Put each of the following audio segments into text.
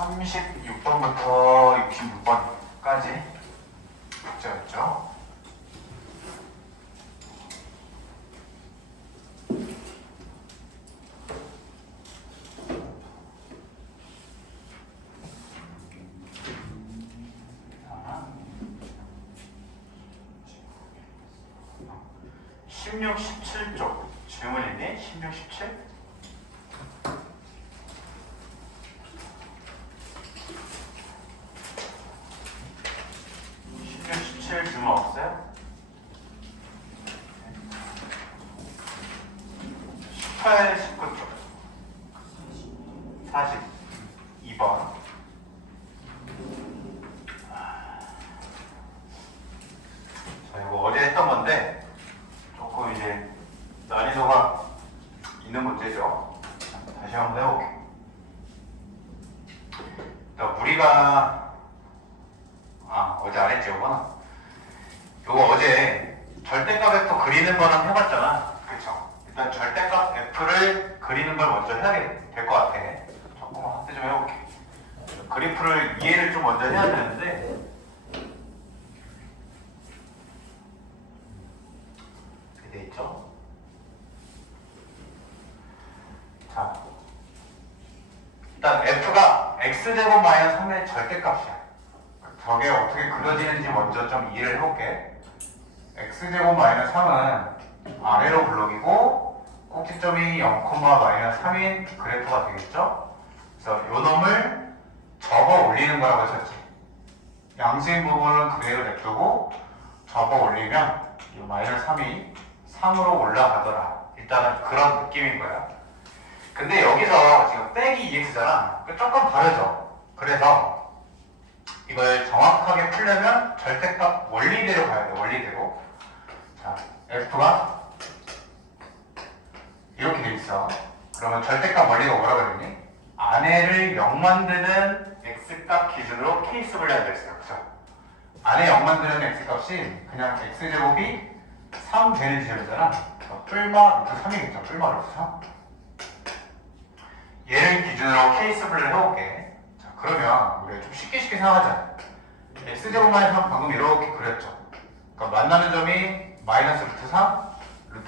36번부터 66번까지 문제였죠. (16, 17쪽) 질문 있니? 16, 17? 17 질문 없어요? 18, 19쪽 42번 자, 이거 어제 했던 건데 조금 이제 난이도가 있는 문제죠. 다시 한번 해볼게요. 우리가 어제 안 했지, 요거는? 요거 어제 절대값 벡터 그리는 거는 해봤잖아. 그쵸? 일단 절대값 F를 그리는 걸 먼저 해야 될 것 같아. 조금만 확대 좀 해볼게. 그래프를 이해를 좀 먼저 해야 되는데, 이렇게 돼 있죠? 자, 일단 F가 X제곱 마이너스 3의 절대값이야. 저게 어떻게 그려지는지 먼저 좀 이해를 해볼게. x제곱 마이너스 3은 아래로 블록이고 꼭지점이 0, 마이너스 3인 그래프가 되겠죠? 그래서 요 놈을 접어 올리는 거라고 했었지. 양수인 부분은 그대로 냅두고 접어 올리면 이 마이너스 3이 3으로 올라가더라. 일단은 그런 느낌인 거야. 근데 여기서 지금 빼기 2x잖아. 조금 다르죠? 그래서 이걸 정확하게 풀려면 절대값 원리대로 가야 돼, 원리대로. 자, F가 이렇게 돼 있어. 그러면 절대값 원리가 뭐라 그랬니? 안에를 0 만드는 X값 기준으로 케이스 분류가 됐어요. 그죠? 안에 0 만드는 X값이 그냥 X제곱이 3 되는 지점이잖아. 뿔마 루트 3이겠죠? 뿔마 루트 3. 얘를 기준으로 케이스 분류를 해볼게. 그러면 우리가 좀 쉽게 생각하자. x제곱 마이너스 3 방금 이렇게 그렸죠. 그러니까 만나는 점이 마이너스 루트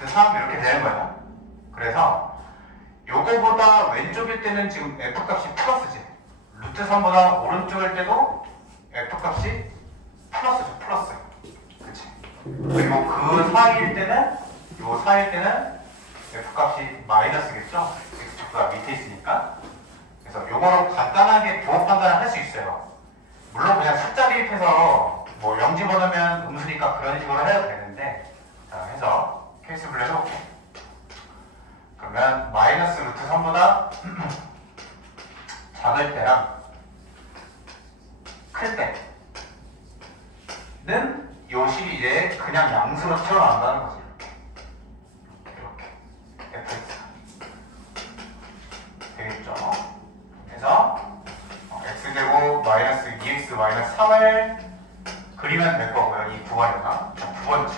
3 이렇게 되는 거야. 그래서 요거보다 왼쪽일 때는 지금 f값이 플러스지. 루트 3보다 오른쪽일 때도 f값이 플러스죠. 플러스. 그치? 그리고 그 사이일 때는 요 사이일 때는 f값이 마이너스겠죠. x축가 밑에 있으니까. 그래서 요거로 간단하게 부호 판단을 할 수 있어요. 물론 그냥 숫자 대입해서 뭐 0 집어넣으면 음수니까 그런 식으로 해도 되는데, 자, 해서 케이스 분류 해볼게. 그러면 마이너스 루트 3보다 작을 때랑 클 때는 요 식이 이제 그냥 양수로 튀어나온다는 거지. 이렇게 fx 되겠죠? 그래서 x제곱 마이너스 2x 마이너스 3을 그리면 될 거고요. 이 구간에서. 자, 두 번째.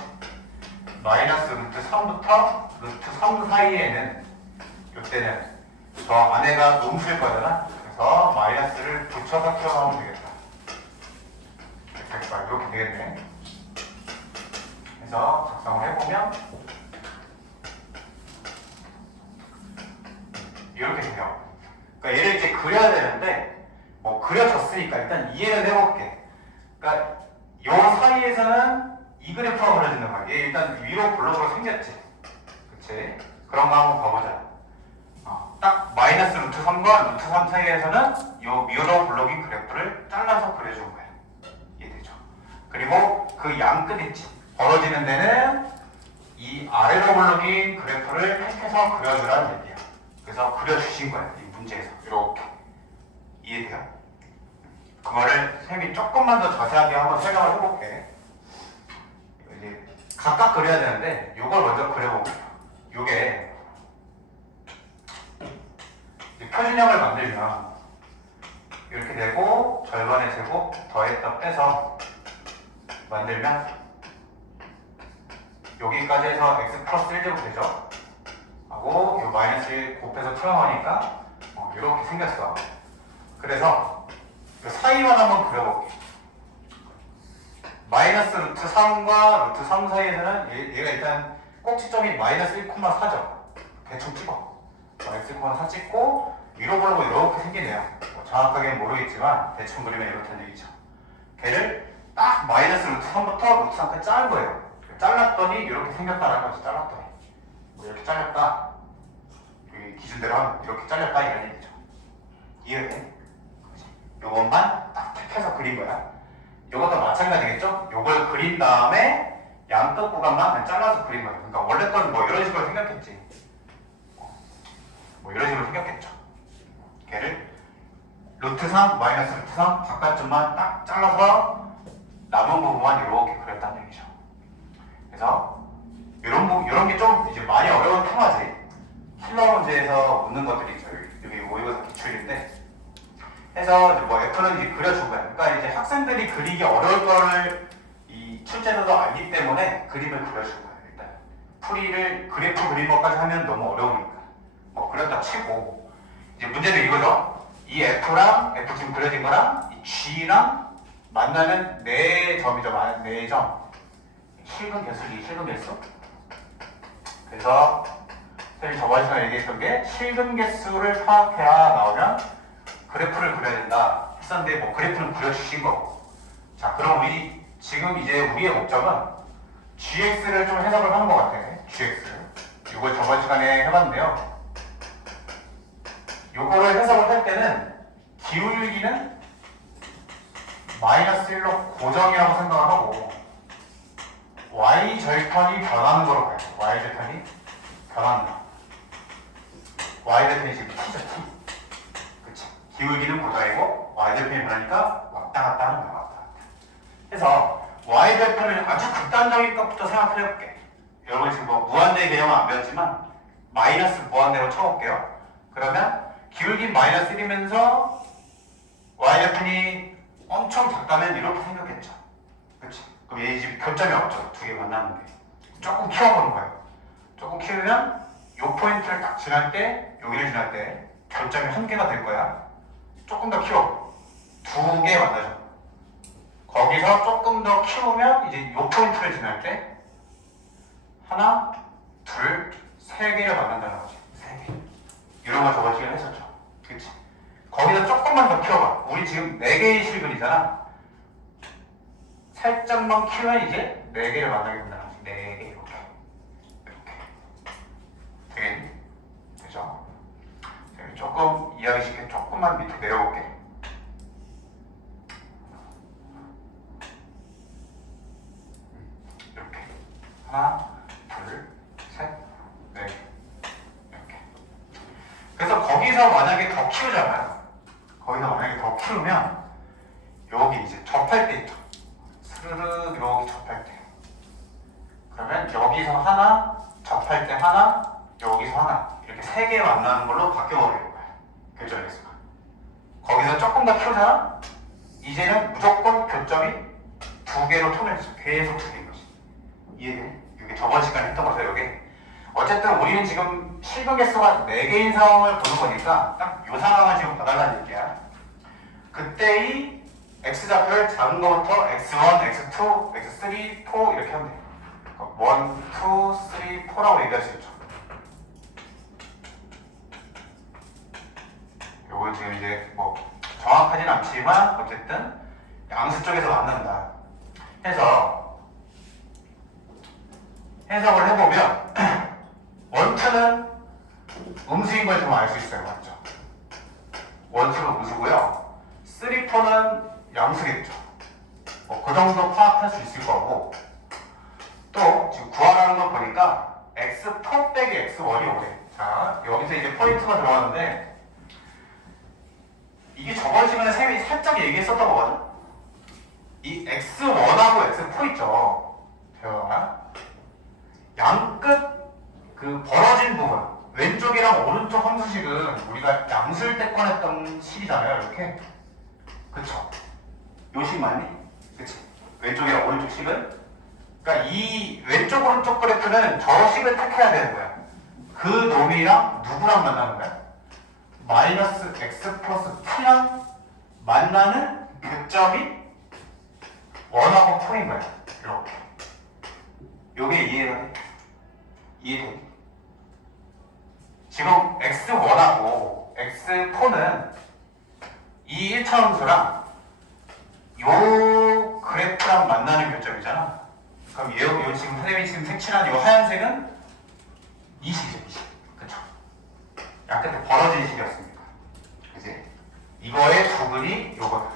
마이너스 루트 3부터 루트 3 사이에는 이때는 저 안에가 음수일 거잖아. 그래서 마이너스를 붙여서 튀어나오면 되겠다. 이렇게 되겠네. 그래서 작성을 해보면 이렇게 돼요. 그러니까 얘를 이제 그려야 되는데 뭐 그려졌으니까 일단 이해를 해볼게. 그러니까 요 사이에서는 이 그래프가 그려지는 거야. 얘 일단 위로 블록으로 생겼지. 그치? 그런 거 한번 봐보자. 딱 마이너스 루트 3과 루트 3 사이에서는 요 위로 블록인 그래프를 잘라서 그려준 거야. 이해되죠? 그리고 그 양 끝 있지. 벌어지는 데는 이 아래로 블록인 그래프를 택해서 그려주라는 얘기야. 그래서 그려주신 거야. 이 문제에서. 이렇게. 이해돼요? 그거를 쌤이 조금만 더 자세하게 한번 설명을 해볼게. 이제 각각 그려야 되는데 이걸 먼저 그려볼게요. 이게 표준형을 만들면 이렇게 되고 절반의 제곱 더했다 빼서 만들면 여기까지 해서 x 플러스 1제곱 되죠? 하고 이 마이너스 1 곱해서 튀어나오니까 이렇게 생겼어. 그래서 그 사이만 한번 그려볼게. 마이너스 루트 3과 루트 3 사이에서는 얘가 일단 꼭지점이 마이너스 1,4죠. 대충 찍어. 마이너스 1,4 찍고 위로 보려고 이렇게 생기네요. 뭐 정확하게는 모르겠지만 대충 그리면 이렇다는 얘기죠. 걔를 딱 마이너스 루트 3부터 루트 3까지 자른 거예요. 잘랐더니 이렇게 생겼다라는 거지. 잘랐더니 뭐 이렇게 잘렸다. 기준대로 하면 이렇게 잘렸다 이런 얘기죠. 이해돼? 요것만 딱 택해서 그린 거야. 요것도 마찬가지겠죠? 요걸 그린 다음에 양끝 구간만 그냥 잘라서 그린 거예요. 그러니까 원래 건 뭐 이런 식으로 생겼겠지. 뭐 이런 식으로 생겼겠죠. 걔를 루트 3 마이너스 루트 3 바깥쪽만 딱 잘라서 남은 부분만 이렇게 그렸다는 얘기죠. 그래서 이런 게 좀 이제 많이 어려운 테마지. 킬러 문제에서 묻는 것들이 있죠. 여기 모의고사 기출인데. 해서 뭐 F는 이제 그려준 거예요. 그러니까 이제 학생들이 그리기 어려울 거를 이 출제자도 알기 때문에 그림을 그려준 거예요. 일단 풀이를 그래프 그린 것까지 하면 너무 어려우니까 뭐 그렸다 치고 이제 문제는 이거죠. 이 F랑 F 지금 그려진 거랑 이 G랑 만나면 4점이죠. 4점. 실근 개수지, 실근 개수. 그래서 선생님이 저번 시간에 얘기했던 게 실근 개수를 파악해야 나오면 그래프를 그려야 된다 했었는데 뭐 그래프는 그려주신 거고. 자, 그럼 우리 지금 이제 우리의 목적은 gx를 좀 해석을 하는 것 같아. gx. 이걸 저번 시간에 해봤는데요. 요거를 해석을 할 때는 기울기는 마이너스 1로 고정이라고 생각을 하고 y절편이 변하는 거로 봐요. y절편이 변한다. y절편이 지금 t죠, t. 그치? 기울기는 고정이고 y절편이 변하니까 왔다 갔다 하는 거야. 왔다 갔다. 그래서 y절편을 아주 극단적인 것부터 생각을 해볼게. 여러분 지금 뭐 무한대 개념은 안 배웠지만 마이너스 무한대로 쳐볼게요. 그러면 기울기 마이너스 1이면서 y절편이 엄청 작다면 이렇게 생겼겠죠. 그치? 그럼 얘 지금 교점이 없죠. 두 개 만나는 게. 조금 키워보는 거예요. 조금 키우면 이 포인트를 딱 지날 때, 여기를 지날 때 교점이 1개가 될 거야. 조금 더 키워. 2개 만나죠. 거기서 조금 더 키우면 이제 이 포인트를 지날 때 하나, 둘, 3개를 만난다는 거지. 3개. 이런 거 저번 시간에 했었죠. 그치? 거기서 조금만 더 키워봐. 우리 지금 4개의 실근이잖아. 살짝만 키우면 이제 4개를 만나게 된다는 거지. 4개 이렇게. 되겠니? 그죠? 조금 이해하기 쉽게 조금만 밑에 내려볼게. 이렇게. 하나, 둘, 셋, 넷. 이렇게. 그래서 거기서 만약에 더 키우잖아요. 거기서 만약에 더 키우면 여기 이제 접할 때 있죠. 스르륵 이렇게 접할 때. 그러면 여기서 하나, 접할 때 하나, 여기서 하나. 이렇게 3개 만나는 걸로 바뀌어버리는 거야. 교점에서가. 거기서 조금 더 키우잖아? 이제는 무조건 교점이 2개로 통일했어. 계속 2개인 거지. 이해돼? 이게 저번 시간에 했던 거죠, 여기. 어쨌든 우리는 지금 실근 개수가 4개인 상황을 보는 거니까 딱 이 상황을 지금 봐달라는 얘기야. 그때의 x좌표를 작은 거부터 x1, x2, x3, 4 이렇게 하면 돼. 1, 2, 3, 4라고 얘기할 수 있죠. 요건 지금 이제 뭐 정확하진 않지만 어쨌든 양수 쪽에서 만난다. 해서 해석을 해보면 원투는 음수인 걸 좀 알 수 있어요. 맞죠? 원투는 음수고요. 3, 4는 양수겠죠. 그 정도 파악할 수 있을 거고 또 지금 구하라는 거 보니까 x4 빼기 x1이 오래. 자, 여기서 이제 포인트가 들어가는데 이게 저번 시간에 쌤이 살짝 얘기했었던 거거든. 이 x1하고 x4 있죠. 대화가 양끝 그 벌어진 부분 왼쪽이랑 오른쪽 함수식은 우리가 양수일 때 꺼냈던 식이잖아요. 이렇게. 그쵸? 요 식 맞니? 그치? 왼쪽이랑 오른쪽 식은 그러니까 이 왼쪽 오른쪽 그래프는 저 식을 택해야 되는 거야. 그 놈이랑 누구랑 만나는 거야? 마이너스 x 플러스 t랑 만나는 교점이 1하고 4인 거야. 이렇게. 요게 이해가 돼? 이해돼? 지금 x1하고 x4는 이 1차함수랑 요 그래프랑 만나는 교점이잖아. 그럼 요 지금 선생님이 지금 색칠한 요 하얀색은 이 식이죠, 이 식. 그쵸? 약간 좀 벌어진 식이었습니다. 그지? 이거의 부분이 요거.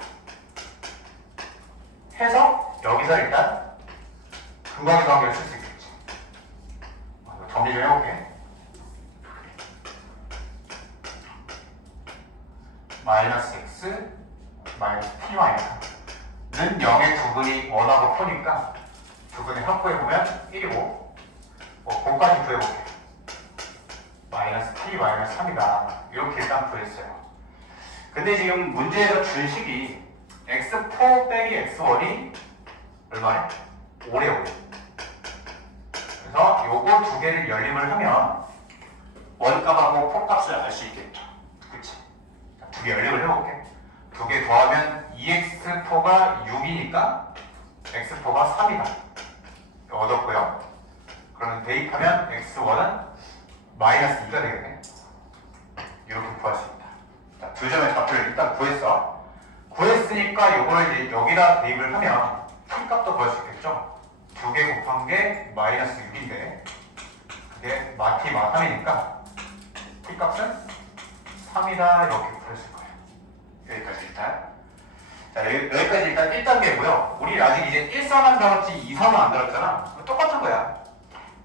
해서 여기서 일단 근각의 관계를 쓸 수 있겠지. 정리 좀 해볼게. 마이너스 x 마이너스 t 마이너스는 0의 두근이 1하고 4니까 두근을 합구해보면 1이고 뭐 그거까지 구해볼게. 마이너스 t 마이너스 3이다. 이렇게 일단 구했어요. 근데 지금 문제에서 준 식이 x4 빼기 x1이 얼마래? 5래 5. 그래서 요거 두 개를 연립을 하면 원값하고 포값을 알 수 있겠죠. 그치? 두 개 연립을 해볼게. 두 개 더하면 2x4가 6이니까 x4가 3이다. 얻었고요. 그러면 대입하면 x1은 마이너스 2가 되겠네. 이렇게 구할 수 있다. 자, 두 점의 좌표를 일단 구했어. 구했으니까 요거를 이제 여기다 대입을 하면 t값도 구할 수 있겠죠. 두 개 곱한 게 마이너스 6인데 그게 마티 마 3이니까 t값은 3이다 이렇게 구했을 거예요. 여기까지 일단. 자, 여기까지 일단 1단계고요. 우리 아직 이제 1선만 다뤘지 2선은 안 다뤘잖아. 똑같은 거야.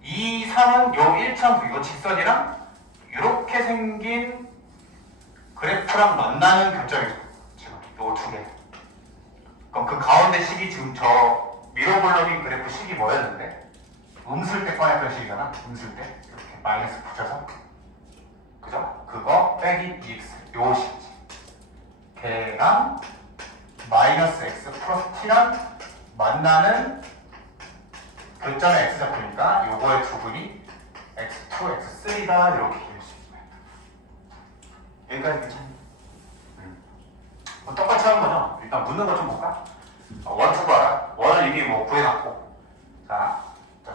2, 3은 요 1참 이거 직선이랑 이렇게 생긴 그래프랑 만나는 교점이죠. 지금 요 두 개. 그럼 그 가운데 식이 지금 저 미러볼러빈 그래프 식이 뭐였는데? 음술 때 꺼냈던 식이잖아. 음술 때 이렇게 마이너스 붙여서 그죠? 그거 빼기 2x 요 식이지. 걔랑 마이너스 x 플러스 t랑 만나는 교점의 x 좌표니까 요거의 두분이 x2, x3다 이렇게 기울 수 있습니다. 여기까지 괜찮니? 똑같이 하는 거죠? 일단 묻는 거 좀 볼까? 원투 봐라. 원을 이미 뭐 구해놨고 자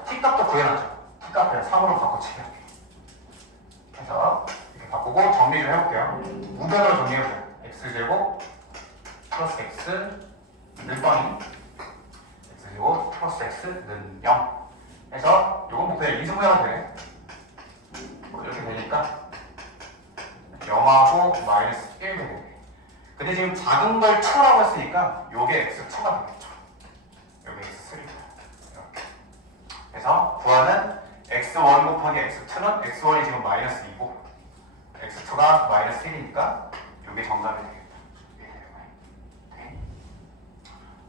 t값도 구해놨죠. t값을 3으로 바꿔치기 할게. 해서 이렇게 바꾸고 정리 좀 해볼게요. 우변으로 정리해보세요. x제곱 플러스 x는 뻔히 x제곱 플러스 x는 0 해서 요건 그냥 인수분해가 돼. 뭐 이렇게 되니까 0하고 마이너스 1 되네. 근데 지금 작은 걸 2라고 했으니까 요게 x2가 되겠죠. 요게 x3다. 이렇게. 그래서 구하는 x1 곱하기 x2는 x1이 지금 마이너스 2고 x2가 마이너스 1이니까 요게 정답이 되겠다.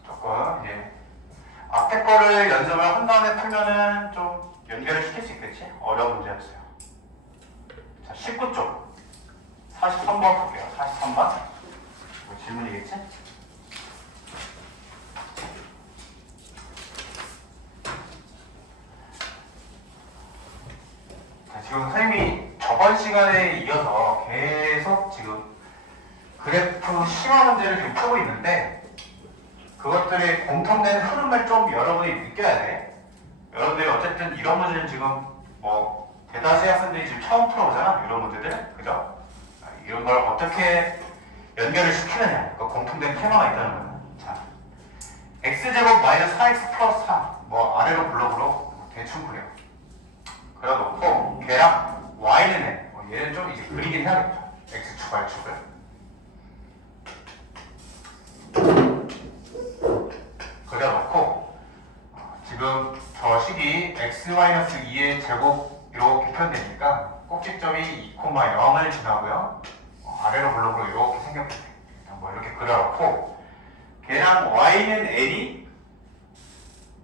조금 이제 앞에 거를 연습을 한 다음에 풀면은 좀 연결을 시킬 수 있겠지? 어려운 문제였어요. 자, 19쪽 43번 볼게요. 43번 뭐 질문이겠지? 자, 지금 선생님이 저번 시간에 이어서 계속 지금 그래프 심화 문제를 지금 풀고 있는데 그것들의 공통된 흐름을 좀 여러분이 느껴야 돼. 여러분들이 어쨌든 이런 문제는 지금 뭐 대다수의 학생들이 지금 처음 풀어보잖아. 이런 문제들, 그죠? 이런 걸 어떻게 연결을 시키느냐. 그 공통된 테마가 있다는 거야. 자, x제곱 마이너스 4x 플러스 4. 뭐 아래로 블록으로 대충 그려. 그려놓고 걔랑 y는 해. 얘는 좀 이제 그리긴 해야겠죠. x축, y축을. 그려놓고 지금 저 식이 x-2의 제곱 이렇게 표현되니까 꼭지점이 2,0을 지나고요. 아래로 블록으로 이렇게 생겼거든요. 뭐 이렇게 그려놓고 걔랑 y는 l이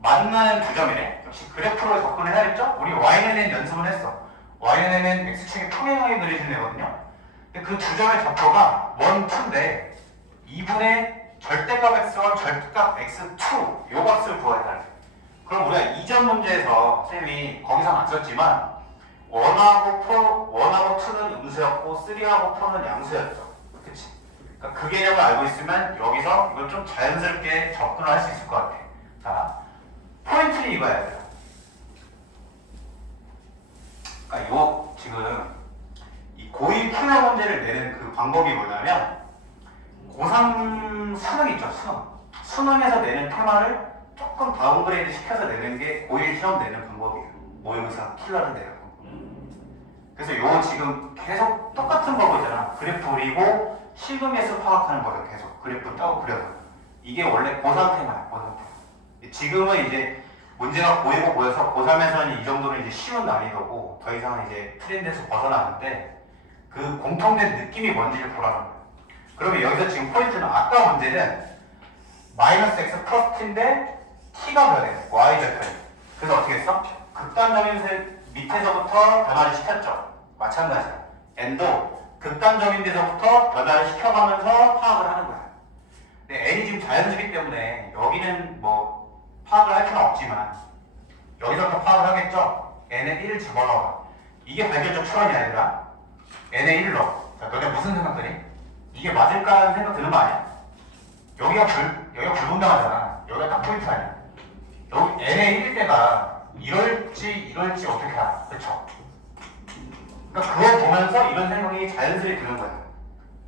만나는 두 점이네. 역시 그래프로 접근을 해야겠죠? 우리 y는 n 연습을 했어. y는 n은 x축이 평행하게 그려진 애거든요. 근데 그 두 점의 좌표가 1, 2인데 2분의 절대값 x1, 절대값 x2 요 값을 구하자. 그럼 우리가 이전 문제에서 선생님이 거기서는 안 썼지만 1하고 2는 음수였고 3하고 4는 양수였죠. 그치? 그러니까 그 개념을 알고 있으면 여기서 이걸 좀 자연스럽게 접근을 할 수 있을 것 같아. 자, 포인트는 이거야, 얘들아. 그러니까 요 지금 이 고1 킬러 문제를 내는 그 방법이 뭐냐면 고3 수능 있죠, 수능. 수능에서 내는 테마를 조금 다운그레이드 시켜서 내는 게 고1 시험 내는 방법이에요. 모의고사 킬러를 내요. 그래서 요 지금 계속 똑같은 거보잖아. 그래프 그리고 실금에서 파악하는 거죠. 계속 그래프 따고 그려서. 이게 원래 고3 테마야, 고3 테마. 지금은 이제 문제가 보이고 보여서 고3에서는 이 정도는 이제 쉬운 난이도고 더 이상은 이제 트렌드에서 벗어나는데 그 공통된 느낌이 뭔지를 보라는 거예요. 그러면 여기서 지금 포인트는 아까 문제는 마이너스 x 플러스 t인데 t가 변해. y 절편이. 그래서 어떻게 했어? 극단적인 세 밑에서부터 변화를 시켰죠. 마찬가지야. n도 극단적인 데서부터 변화를 시켜가면서 파악을 하는 거야. 근데 n이 지금 자연수이기 때문에 여기는 뭐 파악을 할 필요는 없지만 여기서부터 파악을 하겠죠. n에 1을 집어넣어. 이게 발견적 추론이야, 얘들아. n에 1을 넣어. 자, 너네 무슨 생각들이? 이게 맞을까라는 생각 드는 거 아니야? 여기가 불분명하잖아. 여기가 딱 포인트 아니야? 여기 n에 1일 때가 이럴지 어떻게 알아? 그쵸? 그러니까 그걸 보면서 이런 생각이 자연스레 드는 거야.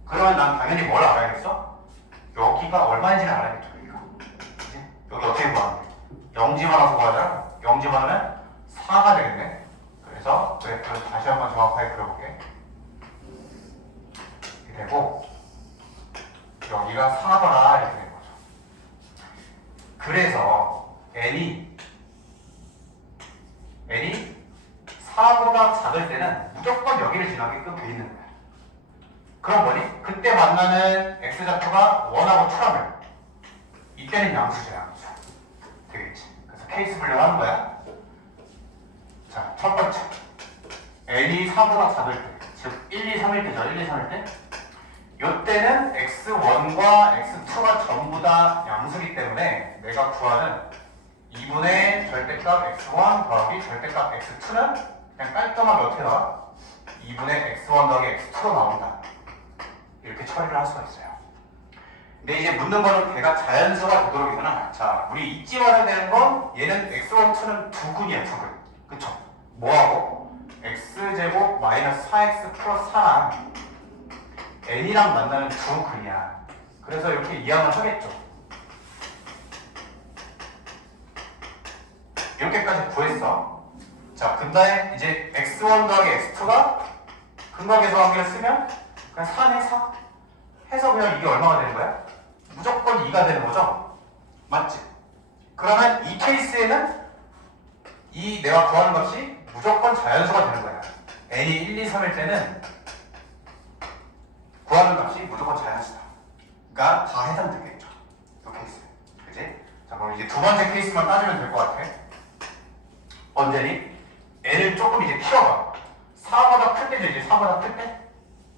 그러면 난 당연히 뭘 알아야겠어? 여기가 얼마인지를 알아야겠죠, 여기가. 그치? 여기 어떻게 구하는데? 0 집어넣어서 구하잖아. 0 집어넣으면 4가 되겠네. 그래서 그래프를 다시 한번 정확하게 그려볼게. 이렇게 되고 여기가 4더라 이렇게 된 거죠. 그래서 n이 4보다 작을 때는 무조건 여기를 지나게끔 돼 있는 거야. 그럼 뭐니? 그때 만나는 x좌표가 1하고 2라면 이때는 양수죠, 양수. 되겠지. 그래서 케이스 분류하는 거야. 자, 첫 번째 n이 4보다 작을 때, 즉 1, 2, 3일 때죠. 1, 2, 3일 때. 이때는 x1과 x2가 전부 다 양수기 때문에 내가 구하는 2분의 절대값 x1 더하기 절대값 x2는 그냥 깔끔하게 어떻게 나와? 2분의 x1 더하기 x2로 나온다. 이렇게 처리를 할 수가 있어요. 근데 이제 묻는 거는 걔가 자연수가 되도록이구나. 자, 우리 잊지 말아야 되는 건 얘는 x1, 2는 두근이야, 두근. 그쵸? 뭐하고? x제곱 마이너스 4x 플러스 4랑 n이랑 만나는 두 근이야. 그래서 이렇게 이해하면 하겠죠. 이렇게까지 구했어. 자, 그 다음에 이제 x1 더하기 x2가 근각에서 관계를 쓰면 그냥 4네 4 해서 그냥 이게 얼마가 되는 거야? 무조건 2가 되는 거죠? 맞지? 그러면 이 케이스에는 이 내가 구하는 값이 무조건 자연수가 되는 거야. n이 1, 2, 3일 때는 구하는 값이 무조건 자연수다. 그러니까 다 해당되겠죠. 이 케이스. 그치? 자, 그럼 이제 두 번째 케이스만 따지면 될 것 같아. 언제니? n을 조금 이제 키워봐. 4보다 클 때죠, 이제 4보다 클 때?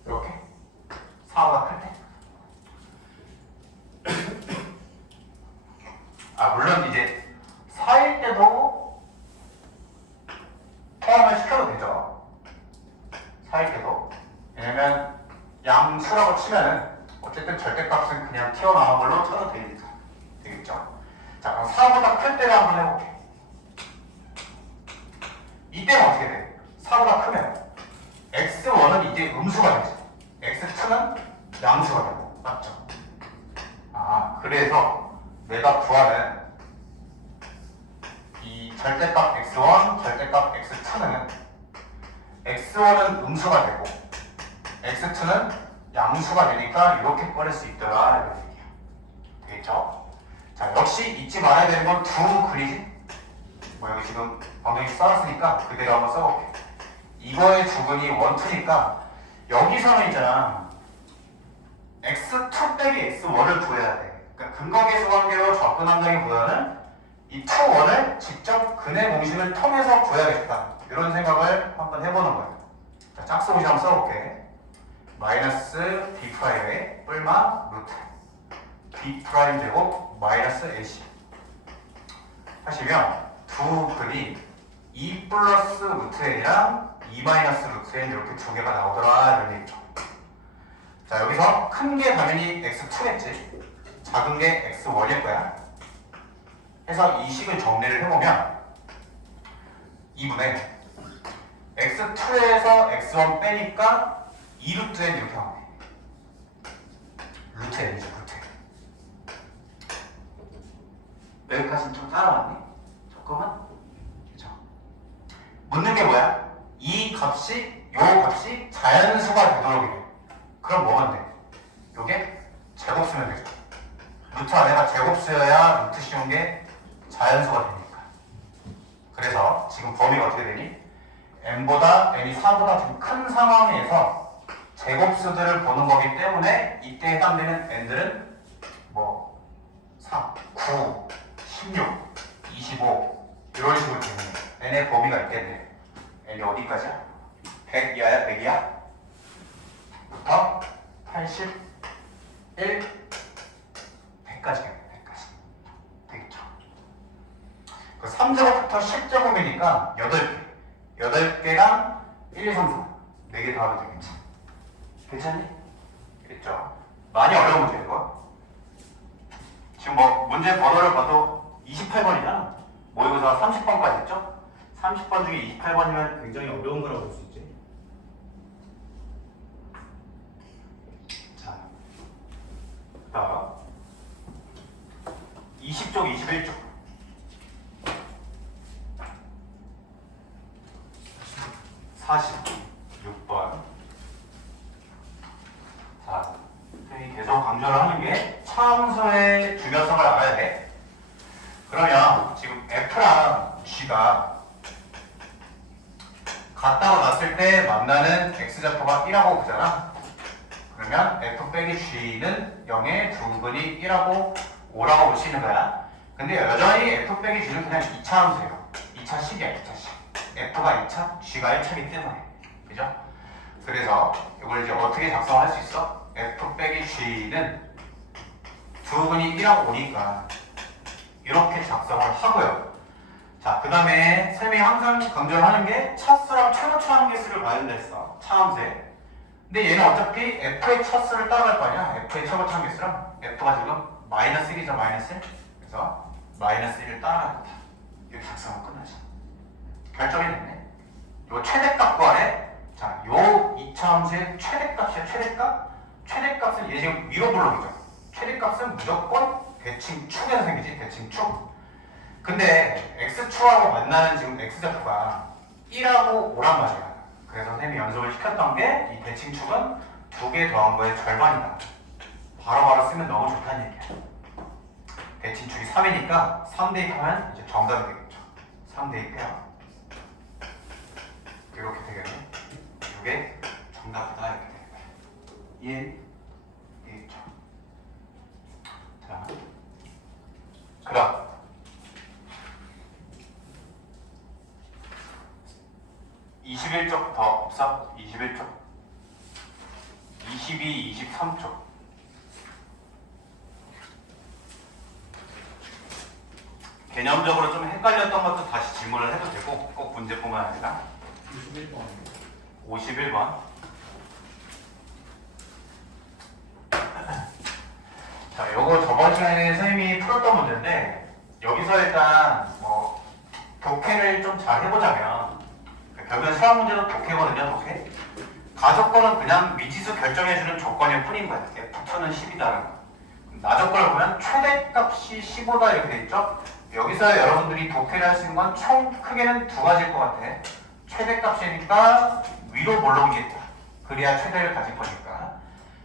이렇게. 4보다 클 때. 물론 이제 4일 때도 포함을 시켜도 되죠. 4일 때도. 왜냐면 양수라고 치면은 어쨌든 절대값은 그냥 튀어나온 걸로 쳐도 되겠죠. 자, 그럼 4보다 클 때를 한번 해볼게. 이때는 어떻게 돼? 4보다 크면 x1은 이제 음수가 되지. x2는 양수가 되고. 맞죠? 그래서 내가 구하는 이 절대값 x1, 절대값 x2는 x1은 음수가 되고 x2는 양수가 되니까 이렇게 꺼낼 수 있더라 이런 얘기야. 되겠죠? 자, 역시 잊지 말아야 되는 건 두 근이지. 뭐 여기 지금 방정식 써놨으니까 그대로 한번 써볼게. 이거의 두 근이 1, 2니까 여기서는 있잖아. x2 빼기 x1을 구해야 돼. 그러니까 근각계수 관계로 접근한다기보다는 이 2, 1을 직접 근의 공식을 통해서 구해야겠다. 이런 생각을 한번 해보는 거야. 자, 짝수 공식 한번 써볼게. 마이너스 b 프라임의 뿔마 루트 b 프라임 제곱 마이너스 ac 하시면 두 근이 2 플러스 루트 n이랑 2 마이너스 루트 n 이렇게 두 개가 나오더라 이런 얘기죠. 자, 여기서 큰 게 당연히 x2겠지. 작은 게 x1일 거야. 해서 이 식을 정리를 해보면 2분의 x2에서 x1 빼니까 2루트 n 이렇게 나오네. 루트 n이죠, 루트 n. 여기까지는 좀 따라왔니? 조금은? 그죠? 묻는 게 뭐야? 이 값이, 요 값이 자연수가 되도록 이래. 그럼 뭐면 돼? 요게 제곱 쓰면 되겠죠. 루트 안에가 제곱 쓰여야 루트 씌운 게 자연수가 되니까. 그래서 지금 범위가 어떻게 되니? n보다 n이 4보다 좀 큰 상황에서 제곱수들을 보는 거기 때문에 이때 해당되는 n들은 뭐 3, 9, 16, 25 이런 식으로 되는 n의 범위가 있겠네. n이 어디까지야? 100 이하야? 100 이하? 부터 81, 100까지겠네. 100까지 되겠죠. 그 3제곱부터 10제곱이니까 8개 8개랑 1, 2, 3, 4 4개 다 하면 되겠지. 괜찮니? 됐죠? 많이 어려운 문제야 이거. 지금 뭐 문제 번호를 봐도 28번이잖아. 모의고사 30번까지 했죠? 30번 중에 28번이면 굉장히 어려운 거라고 볼 수 있지. 자, 다음 20쪽, 21쪽 46번. 자, 선생님이 계속 강조를 하는 게 차함수의 중요성을 알아야 돼. 그러면 지금 F랑 G가 같다고 놨을 때 만나는 X좌표가 1하고 보잖아. 그러면 F 빼기 G는 0의 두근이 1하고 5라고 볼 수 있는 거야. 근데 여전히 F 빼기 G는 그냥 2차 함수예요. 2차 식이야, 2차 식. F가 2차, G가 1차이기 때문에. 그죠? 그래서 이걸 이제 어떻게 작성할 수 있어? F 빼기 G는 두근이 1하고 5니까 이렇게 작성을 하고요. 자, 그 다음에 쌤이 항상 강조를 하는 게 차수랑 최고차 함계수를 봐야 된다 했어. 차함수에. 근데 얘는 어차피 F의 차수를 따라갈 거 아니야? F의 최고차 함계수랑 F가 지금 마이너스 1이죠, 마이너스 1. 그래서 마이너스 1을 따라갈 거다. 이렇게 작성하면 끝나지. 결정이 됐네. 요 최대값 구하래. 자, 요 2차 함수의 최대값이야, 최대값. 최대값은 얘 지금 위로 블록이죠. 최대값은 무조건 대칭축에서 생기지, 대칭축. 근데 x축하고 만나는 지금 x좌표가 1하고 5란 말이야. 그래서 선생님이 연습을 시켰던 게 이 대칭축은 2개 더한 거의 절반이다. 바로바로 쓰면 너무 좋다는 얘기야. 대칭축이 3이니까 3 대입하면 이제 정답이 되겠죠. 3 대입해요. 이렇게 되겠네. 이게 정답이다 이렇게 되는 거야. 이해했죠? 자, 그럼 21쪽 더 없어? 21쪽 22, 23쪽 개념적으로 좀 헷갈렸던 것도 다시 질문을 해도 되고 꼭 문제뿐만 아니라 51번 자, 요거 저번 시간에 선생님이 풀었던 문제인데 여기서 일단 뭐 독해를 좀 잘 해보자면 결국엔 수학 문제도 독해거든요, 독해. 가조건은 그냥 미지수 결정해주는 조건일 뿐인 거예요. F2는 10이다라는 거. 나조건을 보면 최대값이 15다 이렇게 돼 있죠? 여기서 여러분들이 독해를 할 수 있는 건 총 크게는 두 가지일 것 같아. 최대값이니까 위로 몰롱이겠다. 그래야 최대를 가질 거니까.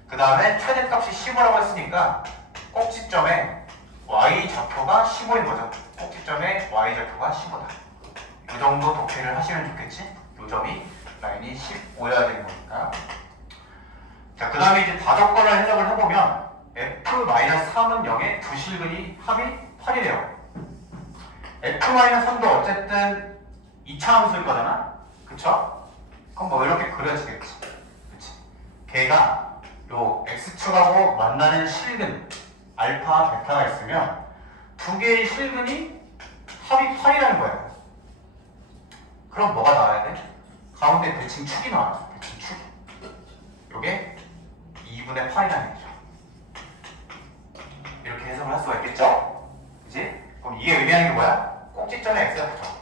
그 다음에 최대값이 15라고 했으니까 꼭지점에 y좌표가 15인 거죠. 꼭지점에 y좌표가 15다. 이 정도 독해를 하시면 좋겠지? 이 점이 라인이 15여야 되는 거니까. 자, 그 다음에 이제 다조건을 해석을 해보면 f-3은 0에 두 실근이 합이 8이래요. f-3도 어쨌든 2차 함수일 거잖아? 그쵸? 그럼 뭐 이렇게 그려지겠지. 그치? 걔가 요 x축하고 만나는 실근 알파, 베타가 있으면 두 개의 실근이 합이 8이라는 거예요. 그럼 뭐가 나와야 돼? 가운데 대칭축이 나와요. 대칭축. 요게 2분의 2분의 파이라는 얘기죠. 이렇게 해석을 할 수가 있겠죠? 그치? 그럼 이게 의미하는 게 뭐야? 꼭지점에 x가 붙어.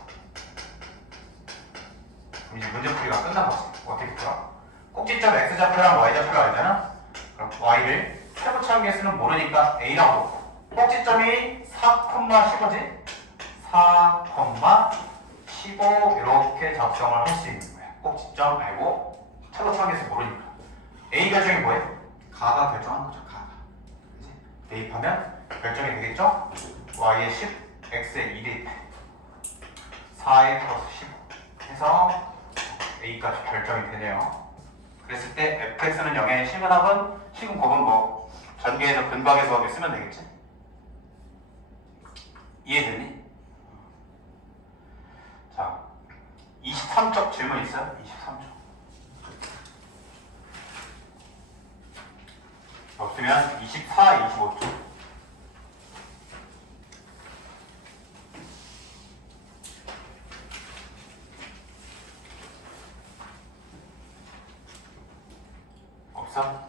그럼 이제 문제풀이가 끝난 거지. 어떻게 풀어? 꼭지점 x좌표랑 y좌표가 알잖아? 그럼 y를 최고차함계수는 모르니까 a라고 놓고 꼭지점이 4,15지? 4,15 이렇게 작성을 할 수 있는 거야. 꼭지점 알고 최고차함계수 모르니까 a 결정이 뭐해? 가가 결정한 거죠. 가가. 그치? 대입하면 결정이 되겠죠? y에 10, x에 2 대입해. 4에 플러스 15 해서 a까지 결정이 되네요. 그랬을 때 fx는 0에 시근합은 시근곱은 뭐 전개해서 근방의 수학을 쓰면 되겠지? 이해되니? 자, 23쪽 질문 있어요? 23쪽 없으면 24, 25쪽 없어?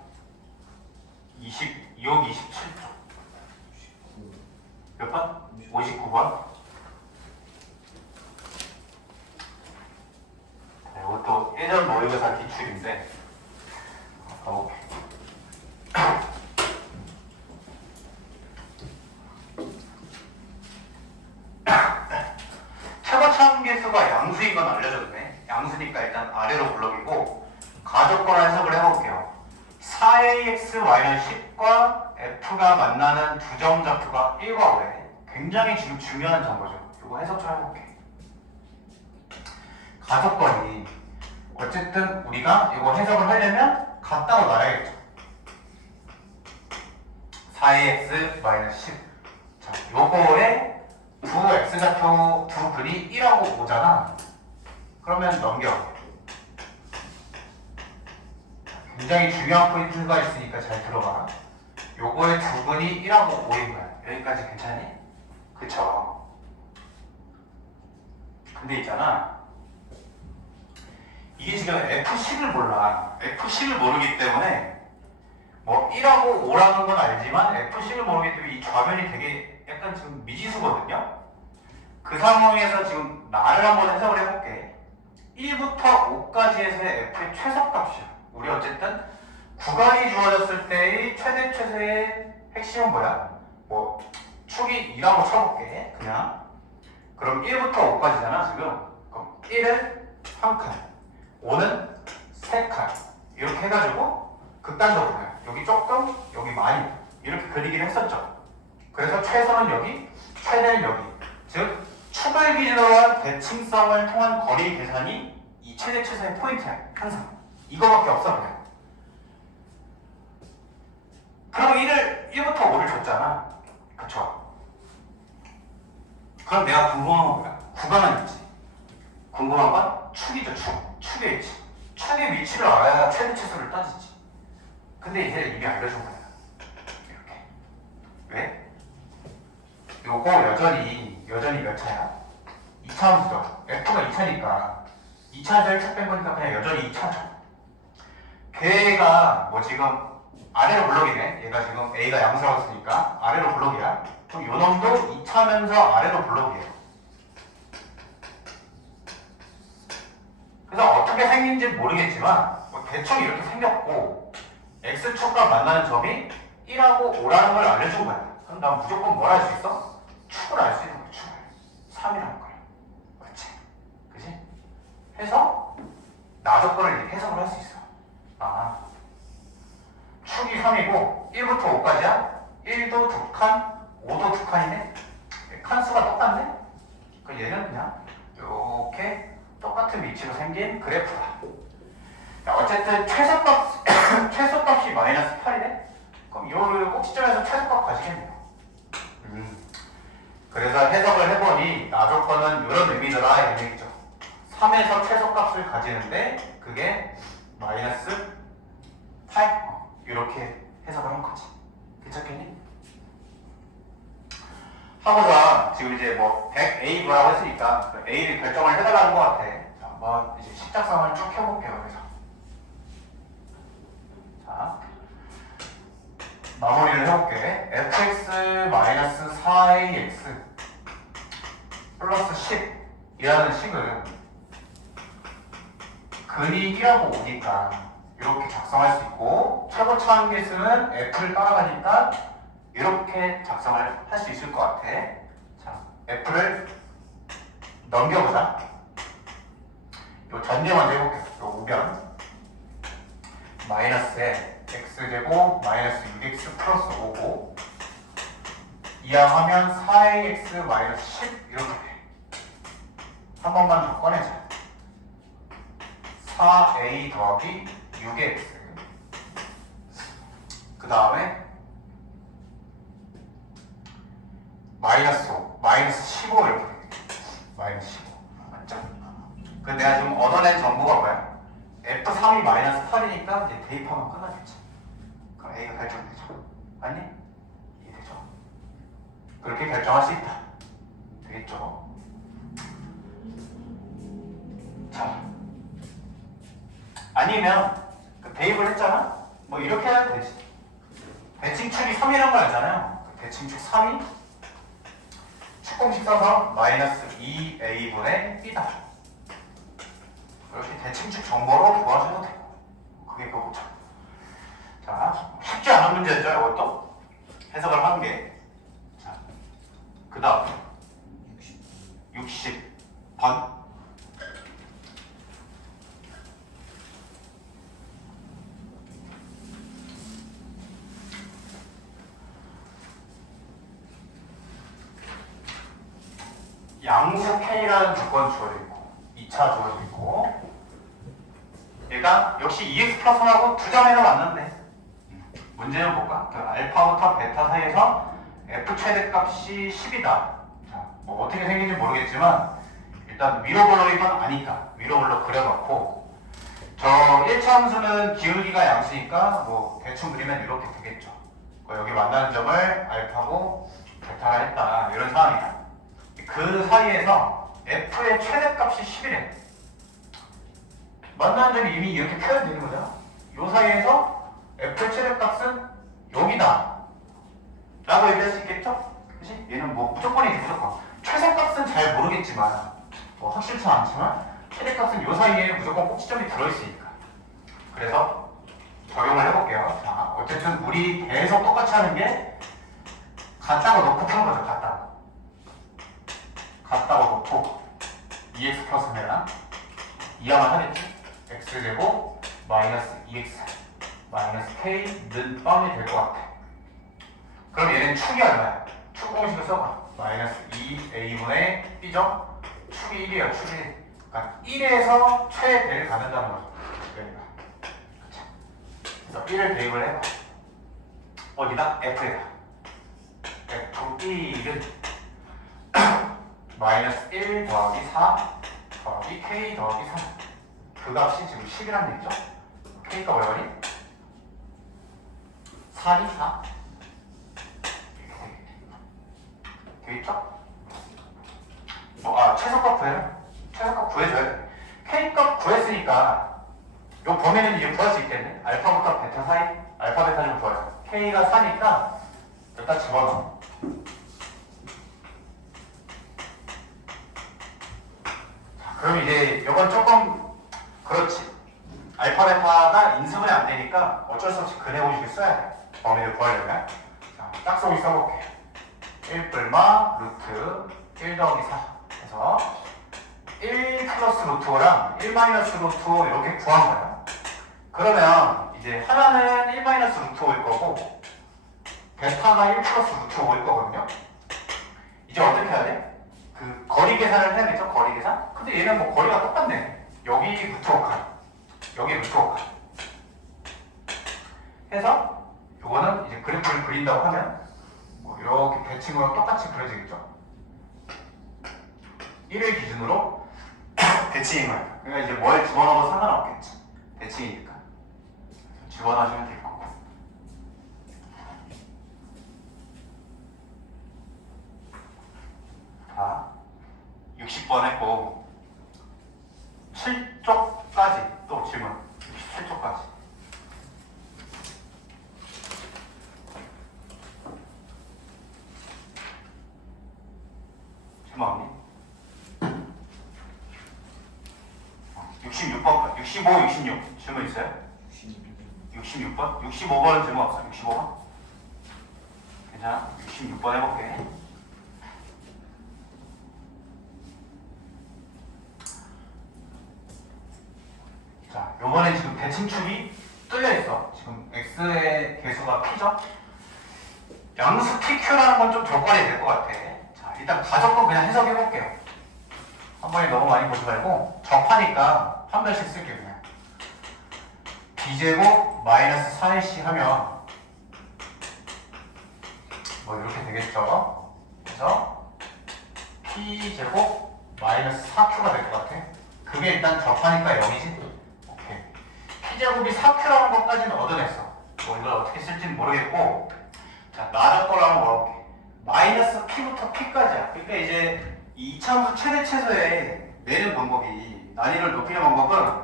26, 27쪽 몇 번? 59번? 이것도 예전 모의고사 기출인데 가볼게. 최고차함계수가 양수인 건 알려줬네. 양수니까 일단 아래로 블럭이고 가족권 해석을 해볼게요. 4ax-y는 10과 f가 만나는 두 점 좌표가 1과 5래. 굉장히 지금 중요한 정보죠. 이거 해석 좀 해볼게. 가족권이 어쨌든 우리가 이거 해석을 하려면 같다고 말해야겠죠. 4ax-10 자, 요거에 두 x좌표 두 글이 1하고 5잖아. 그러면 넘겨. 굉장히 중요한 포인트가 있으니까 잘 들어봐. 요거의 두 근이 1하고 5인 거야. 여기까지 괜찮니? 그쵸? 근데 있잖아. 이게 지금 F10을 몰라. F10을 모르기 때문에 뭐 1하고 5라는 건 알지만 F10을 모르기 때문에 이 좌변이 되게 약간 지금 미지수거든요. 그 상황에서 지금 나를 한번 해석을 해볼게. 1부터 5까지에서의 F의 최소값이야. 우리 어쨌든 구간이 주어졌을 때의 최대 최소의 핵심은 뭐야? 뭐 축이 2라고 쳐볼게. 그냥 그럼 1부터 5까지잖아 지금. 그럼 1은 1칸 5는 3칸 이렇게 해가지고 극단적으로 가요. 여기 조금 여기 많이 이렇게 그리기를 했었죠. 그래서 최소는 여기 최대는 여기. 즉 축을 기준으로 한 대칭성을 통한 거리 계산이 이 최대 최소의 포인트야. 항상 이거밖에 없어 그냥. 그럼 1부터 5를 줬잖아. 그쵸? 그럼 내가 궁금한 건 뭐야? 구간은 있지. 궁금한 건 축이죠. 축의 위치. 축의 위치를 알아야 최대 최소를 따지지. 근데 이제 이게 알려준 거야. 이렇게. 왜? 요거 여전히 몇 차야? 2차 함수죠. F가 2차니까 2차에서 1차 뺀 거니까 그냥 여전히 2차죠. 걔가 뭐 지금 아래로 블록이네. 얘가 지금 A가 양수라고 했으니까 아래로 블록이야. 그럼 요 놈도 2차면서 아래로 블록이에요. 그래서 어떻게 생긴지 모르겠지만 뭐 대충 이렇게 생겼고 X축과 만나는 점이 1하고 5라는 걸 알려준 거야. 그럼 난 무조건 뭘 알 수 있어? 축을 알 수 있는 거야. 축을 3이라는 거야. 그치? 그치? 해서 나조건을 해석을 할 수 있어. 아 축이 3이고 1부터 5까지야? 1도 2칸, 5도 2칸이네? 칸수가 똑같네? 그럼 얘는 그냥 이렇게 똑같은 위치로 생긴 그래프다. 어쨌든 최소값이 마이너스 8이네? 그럼 요 꼭지점에서 최소값 가시겠네요. 그래서 해석을 해보니 나조건은 이런 의미더라 이런 얘기죠. 3에서 최소값을 가지는데 그게 마이너스 8? 이렇게 해석을 한 거지. 괜찮겠니? 하고서 지금 이제 뭐 100A 뭐라고 했으니까 그 A를 결정을 해달라는 것 같아. 자, 이제 십작성을 쭉 켜볼게요. 그래서 자, 마무리를 해볼게. fx-4ax 플러스 10이라는 식을 근이 1하고 5니까 이렇게 작성할 수 있고, 최고차 한계수는 f를 따라가니까 이렇게 작성을 할 수 있을 것 같아. 자, f를 넘겨보자. 요 전제 먼저 해볼게. 요 우변 마이너스에 x제곱 마이너스 6x 플러스 5고, 이항하면 4ax 마이너스 10 이렇게 돼. 한 번만 더 꺼내자. 4a 더하기 6x, 그 다음에 마이너스 5, 마이너스 15 이렇게 되겠네. 마이너스 15 맞죠? 그 내가 지금 얻어낸 정보가 뭐야? F3이 마이너스 8이니까 이제 대입하면 끝나겠지. 그럼 A가 결정되죠. 아니? 이해되죠? 그렇게 결정할 수 있다. 되겠죠? 자, 아니면 그 대입을 했잖아? 뭐 이렇게 해야 되지. 대칭축이 3이란 걸 알잖아요. 그 대칭축 3이 축공식 써서 마이너스 2a분의 b다. 이렇게 대칭축 정보로 도와줘도 되고, 그게 그거죠. 자, 쉽지 않은 문제죠. 이것도 해석을 한 게. 자, 그 다음 60번. 양수 K라는 조건 주어져 있고 2차 주어져 있고, 얘가 역시 EX 플러스 1하고 두 점에서 맞는데, 문제는 볼까? 알파부터 베타 사이에서 F 최대값이 10이다. 자, 뭐 어떻게 생긴지 모르겠지만 일단 위로 블럭이건 아니까 위로 블럭 그려놓고, 저 1차 함수는 기울기가 양수니까 뭐 대충 그리면 이렇게 되겠죠. 여기 만나는 점을 알파고 베타라 했다, 이런 상황이다. 그 사이에서 f의 최대값이 10이래. 만나는 점이 이미 이렇게 표현되는 거잖아. 이 사이에서 f의 최대값은 여기다 라고 얘기할 수 있겠죠? 그치? 얘는 뭐 무조건이지, 무조건. 최소값은 잘 모르겠지만, 뭐 확실치 않지만 최대값은 이 사이에 무조건 꼭지점이 들어있으니까. 그래서 적용을 해볼게요. 자, 어쨌든 우리 계속 똑같이 하는 게 같다고 놓고 푸는 거죠. 같다고 놓고 2x 플러스 면은 이하만 하겠지? x제곱 마이너스 2x 마이너스 k는 뻔히 될 것 같아. 그럼 얘는 축이 얼마야? 축 공식을 써봐. 마이너스 2a분의 b죠? 축이 1이야, 축이 1. 그러니까 1에서 최대를 가는다는 거죠. 여기가. 그래서 1을 대입을 해봐. 어디다? f에다. f1은 마이너스 1 더하기 4 더하기 k 더하기 3. 그 값이 지금 10이라는 얘기죠? k가 얼마니? 4니 4? 되겠죠? 최소값 구해라. 최소값 구해줘야 돼. k값 구했으니까 요 범위는 이제 구할 수 있겠네. 알파부터 베타 사이, 알파 베타 좀 구하자. k가 4니까 여기다 집어넣어. 그럼 이제 이건 조금 그렇지. 알파 베타가 인수분해 안 되니까 어쩔 수 없이 근해 공식을 써야 돼. 범위를 구하려면. 자, 짝수기 써볼게. 1뿔마 루트 1 더하기 4 해서 1 플러스 루트 5랑 1 마이너스 루트 5 이렇게 구한 거야. 그러면 이제 하나는 1 마이너스 루트 5일 거고 베타가 1 플러스 루트 5일 거거든요. 이제 어떻게 해야 돼? 그 거리 계산을 해야겠죠? 거리 계산? 근데 얘는 뭐 거리가 똑같네. 여기 루트 5칸, 여기 루트 5칸 해서 요거는 이제 그래프를 그린다고 하면 뭐 이렇게 대칭으로 똑같이 그려지겠죠? 1을 기준으로 대칭인 거야. 그러니까 이제 뭘 집어넣어도 상관없겠지. 대칭이니까 집어넣으시면 될 거고. 자, 60번 했고 7쪽까지 또 질문. 67쪽까지 66번, 65, 66 질문 있어요? 66번? 65번은 질문 없어? 65번? 괜찮아? 66번 해볼게. 자, 요번에 지금 대칭축이 뚫려있어. 지금 x의 개수가 p죠? 양수 pq라는 건 좀 조건이 될 것 같아. 자, 일단 가적도 그냥 해석해볼게요. 한 번에 너무 많이 보지 말고 접하니까 한 번씩 쓸게요. 그냥 b제곱 마이너스 4ac 하면 뭐 이렇게 되겠죠. 그래서 p제곱 마이너스 4q가 될 것 같아. 그게 일단 접하니까 0이지. 오케이. p제곱이 4q라는 것까지는 얻어냈어. 뭐 이걸 어떻게 쓸지는 모르겠고, 자, 나저 걸로 한번 먹어볼게. 마이너스 p부터 p까지야. 그러니까 이제 이 이차함수 최대 최소의 내는 방법이, 난이도를 높이는 방법은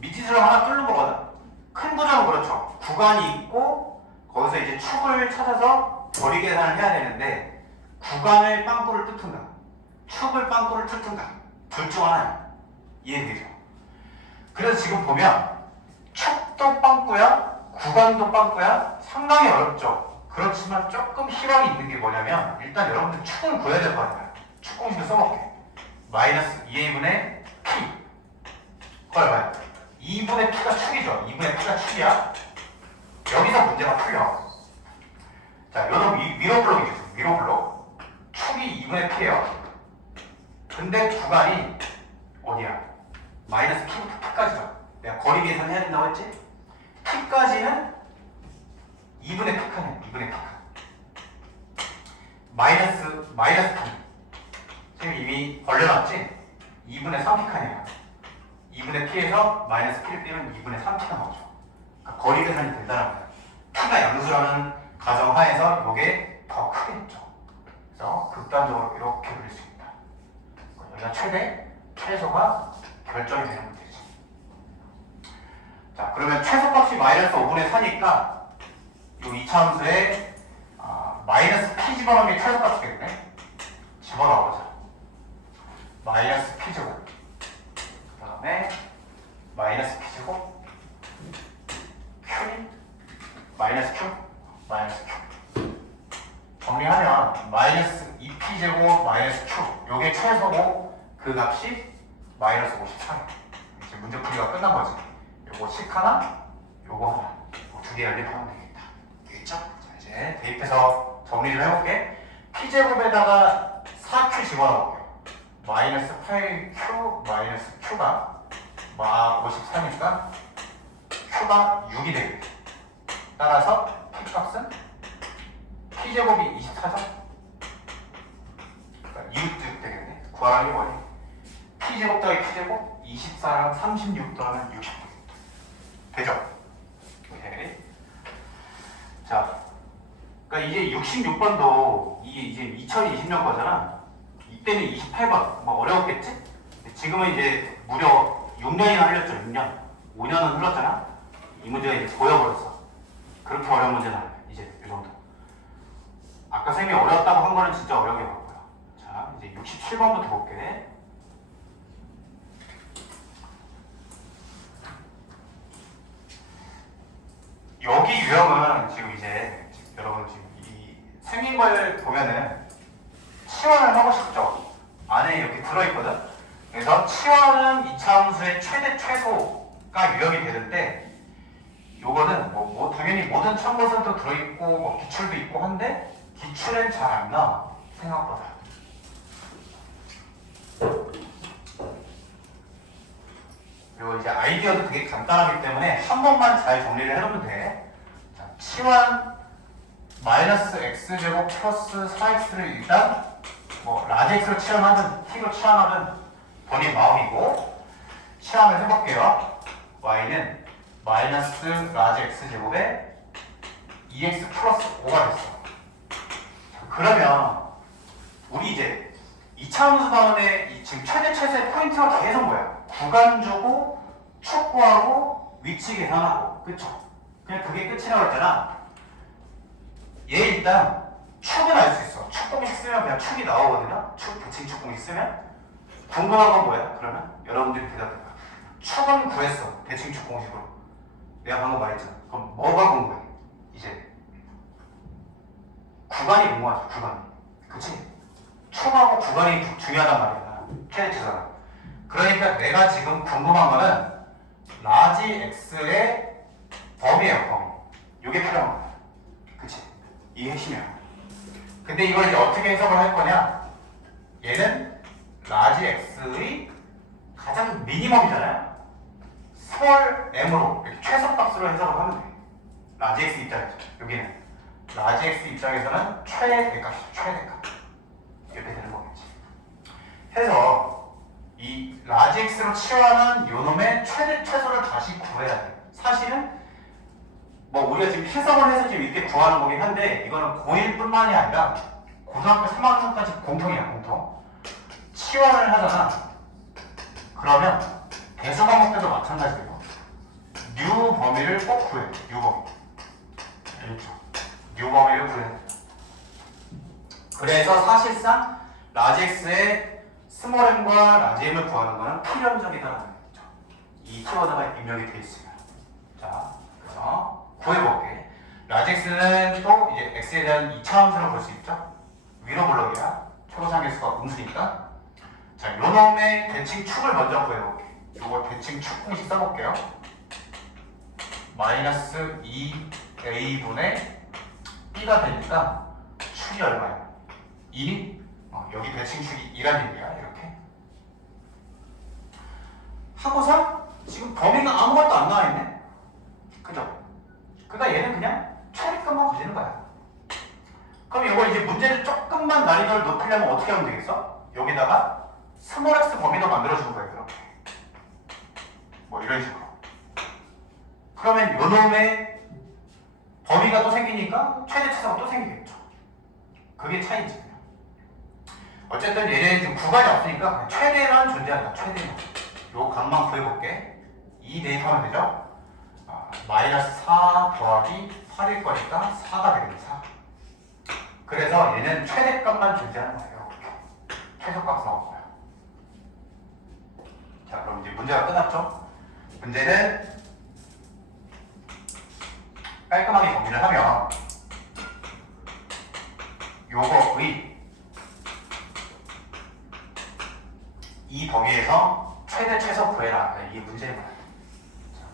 미지수를 하나 뚫는 거거든. 큰 구조는 그렇죠. 구간이 있고 거기서 이제 축을 찾아서 거리 계산을 해야 되는데, 구간을 빵꾸를 뚫든가 축을 빵꾸를 뚫든가 둘 중 하나야. 이해되죠? 그래서 지금 보면 축도 빵꾸야, 구간도 빵꾸야. 상당히 어렵죠. 그렇지만 조금 희망이 있는 게 뭐냐면, 일단 여러분들 축은 구해야 될 거 아니야. 축 공식을 써볼게. 마이너스 2a분의 p. 봐요. 2분의 p가 축이죠. 2분의 p가 축이야. 여기서 문제가 풀려. 자, 요놈 위로블록이죠. 위로블록. 축이 2분의 p예요. 근데 구간이 어디야? 마이너스 p부터 p까지죠. 내가 거리 계산해야 된다고 했지? p까지는 2분의 p칸이야. 2분의 p칸. 마이너스 p. 지금 이미 벌려놨지? 2분의 3p칸이야. 2분의 p에서 마이너스 p를 빼면 2분의 3p가 나오죠. 그러니까 거리 계산이 된다는 거야. p가 양수라는 가정하에서 이게 더 크겠죠. 그래서 극단적으로 이렇게 그릴 수 있다. 여기가 최대, 최소가 결정이 되는 문제지. 자, 그러면 최소값이 마이너스 5분의 4니까 이 이차함수에 마이너스 p 집어넣는 게 최소값이 되겠네. 집어넣어보자. 마이너스 p제곱, 그 다음에 마이너스 p제곱, q, 마이너스 q, 마이너스 q. 정리하면 마이너스 2p제곱 마이너스 q, 요게 최소고 그 값이 마이너스 53. 이제 문제풀이가 끝난 거지. 요거 식 하나, 요거 하나, 두 개 연립하면 되겠다. 되겠죠? 자, 이제 대입해서 정리 좀 해볼게. p제곱에다가 4q 집어넣을게요. 마이너스 8q 마이너스 q가 54니까 q가 6이 되겠네. 따라서 p값은 p제곱이 24죠? 그러니까 이웃집 되겠네. 구하라는 게 뭐니? p제곱 더하기 p제곱 24랑 36 더하면 60 되죠? 오케이. 자, 그러니까 이제 66번도 이게 이제 2020년 거잖아. 이때는 28번 뭐 어려웠겠지? 지금은 이제 무려 6년이나 흘렸죠. 6년. 5년은 흘렀잖아. 이 문제가 이제 보여버렸어. 그렇게 어려운 문제는 아니야. 이제 이 정도. 아까 쌤이 어려웠다고 한 거는 진짜 어려운 게 맞고요. 자, 이제 67번부터 볼게. 여기 유형은 지금 이제 여러분 지금 이 생긴 걸 보면은 치환을 하고 싶죠. 안에 이렇게 들어있거든. 그래서 치환은 이차함수의 최대 최소가 유형이 되는데, 요거는 뭐 당연히 모든 참고선도 들어있고 뭐 기출도 있고 한데 기출은 잘 안 나와. 생각보다. 그리고 이제 아이디어도 되게 간단하기 때문에 한 번만 잘 정리를 해놓으면 돼. 자, 치환 마이너스 x제곱 플러스 4x를 일단 뭐 라지 x로 치환하든 t로 치환하든 본인 마음이고, 치환을 해볼게요. y는 마이너스 라지 x제곱에 2x 플러스 5가 됐어. 자, 그러면 우리 이제 이차함수 다음에 지금 최대 최소의 포인트가 계속 뭐야? 구간 주고 축구하고 위치 계산하고, 그쵸? 그냥 그게 끝이라고 했잖아. 얘 일단 축은 알 수 있어. 축 공식 쓰면 그냥 축이 나오거든요. 대칭축 공식 쓰면. 궁금한 건 뭐야? 그러면 여러분들이 대답해봐. 축은 구했어. 대칭축 공식으로. 내가 방금 말했잖아. 그럼 뭐가 궁금해? 이제 구간이 궁금하죠. 구간이. 그치? 축하고 구간이 중요하단 말이야. 최대치잖아. 그러니까 내가 지금 궁금한 거는 라지 x의 범위예요. 범위. 이게 필요한 거야. 그치? 이게 핵심이야. 근데 이걸 이제 어떻게 해석을 할 거냐? 얘는 라지 x의 가장 미니멈이잖아요. 스몰 m으로 이렇게 최소값으로 해석을 하면 돼. 라지 x 입장에서 여기는 라지 x 입장에서는 최대값이죠. 최대값. 이렇게 되는 거겠지. 해서 이 라지 x로 치환한 요놈의 최소를 다시 구해야 돼. 사실은 뭐 우리가 지금 해석을 해서 지금 이렇게 구하는 거긴 한데 이거는 고1뿐만이 아니라 고등학교 3학년까지 공통이야. 공통. 치환을 하잖아. 그러면 대수 과목 때도 마찬가지예요. 뉴 범위를 꼭 구해. 뉴 범위. 알겠죠? 뉴 범위를 구해야 돼. 그래서 사실상 라지 x의 스몰 m과 라지 m을 구하는 거는 필연적이다라는 거죠. 이 키워드가 입력이 돼 있으면. 자, 그래서 구해볼게. 라지 x는 또 이제 x에 대한 2차 함수로 볼 수 있죠. 위로 블럭이야. 초록상계수가 음수니까. 자, 요놈의 대칭축을 먼저 구해볼게. 요거 대칭축 공식 써볼게요. 마이너스 2a분의 b가 되니까 축이 얼마야? 2? 여기 대칭축이 2란 얘기야. 이렇게 하고서 지금 범위가 아무것도 안 나와있네. 그죠? 그러니까 얘는 그냥 최대값만 가지는 거야. 그럼 이거 이제 문제를 조금만 난이도를 높이려면 어떻게 하면 되겠어? 여기다가 스몰 x 범위도 만들어주는 거예요. 이렇게 뭐 이런 식으로. 그러면 요놈의 범위가 또 생기니까 최대 차수가 또 생기겠죠. 그게 차이지. 어쨌든 얘는 지금 구간이 없으니까 최대만 존재한다. 최대만. 요 값만 구해볼게. 2 대입하면 되죠? 마이너스 4 더하기 8일 거니까 4가 되겠네. 4. 그래서 얘는 최대값만 존재하는 거예요. 최소값 나온 거야. 자, 그럼 이제 문제가 끝났죠? 문제는 깔끔하게 정리를 하면 요거의 이 범위에서 최대 최소 구해라. 이게 문제인 거야.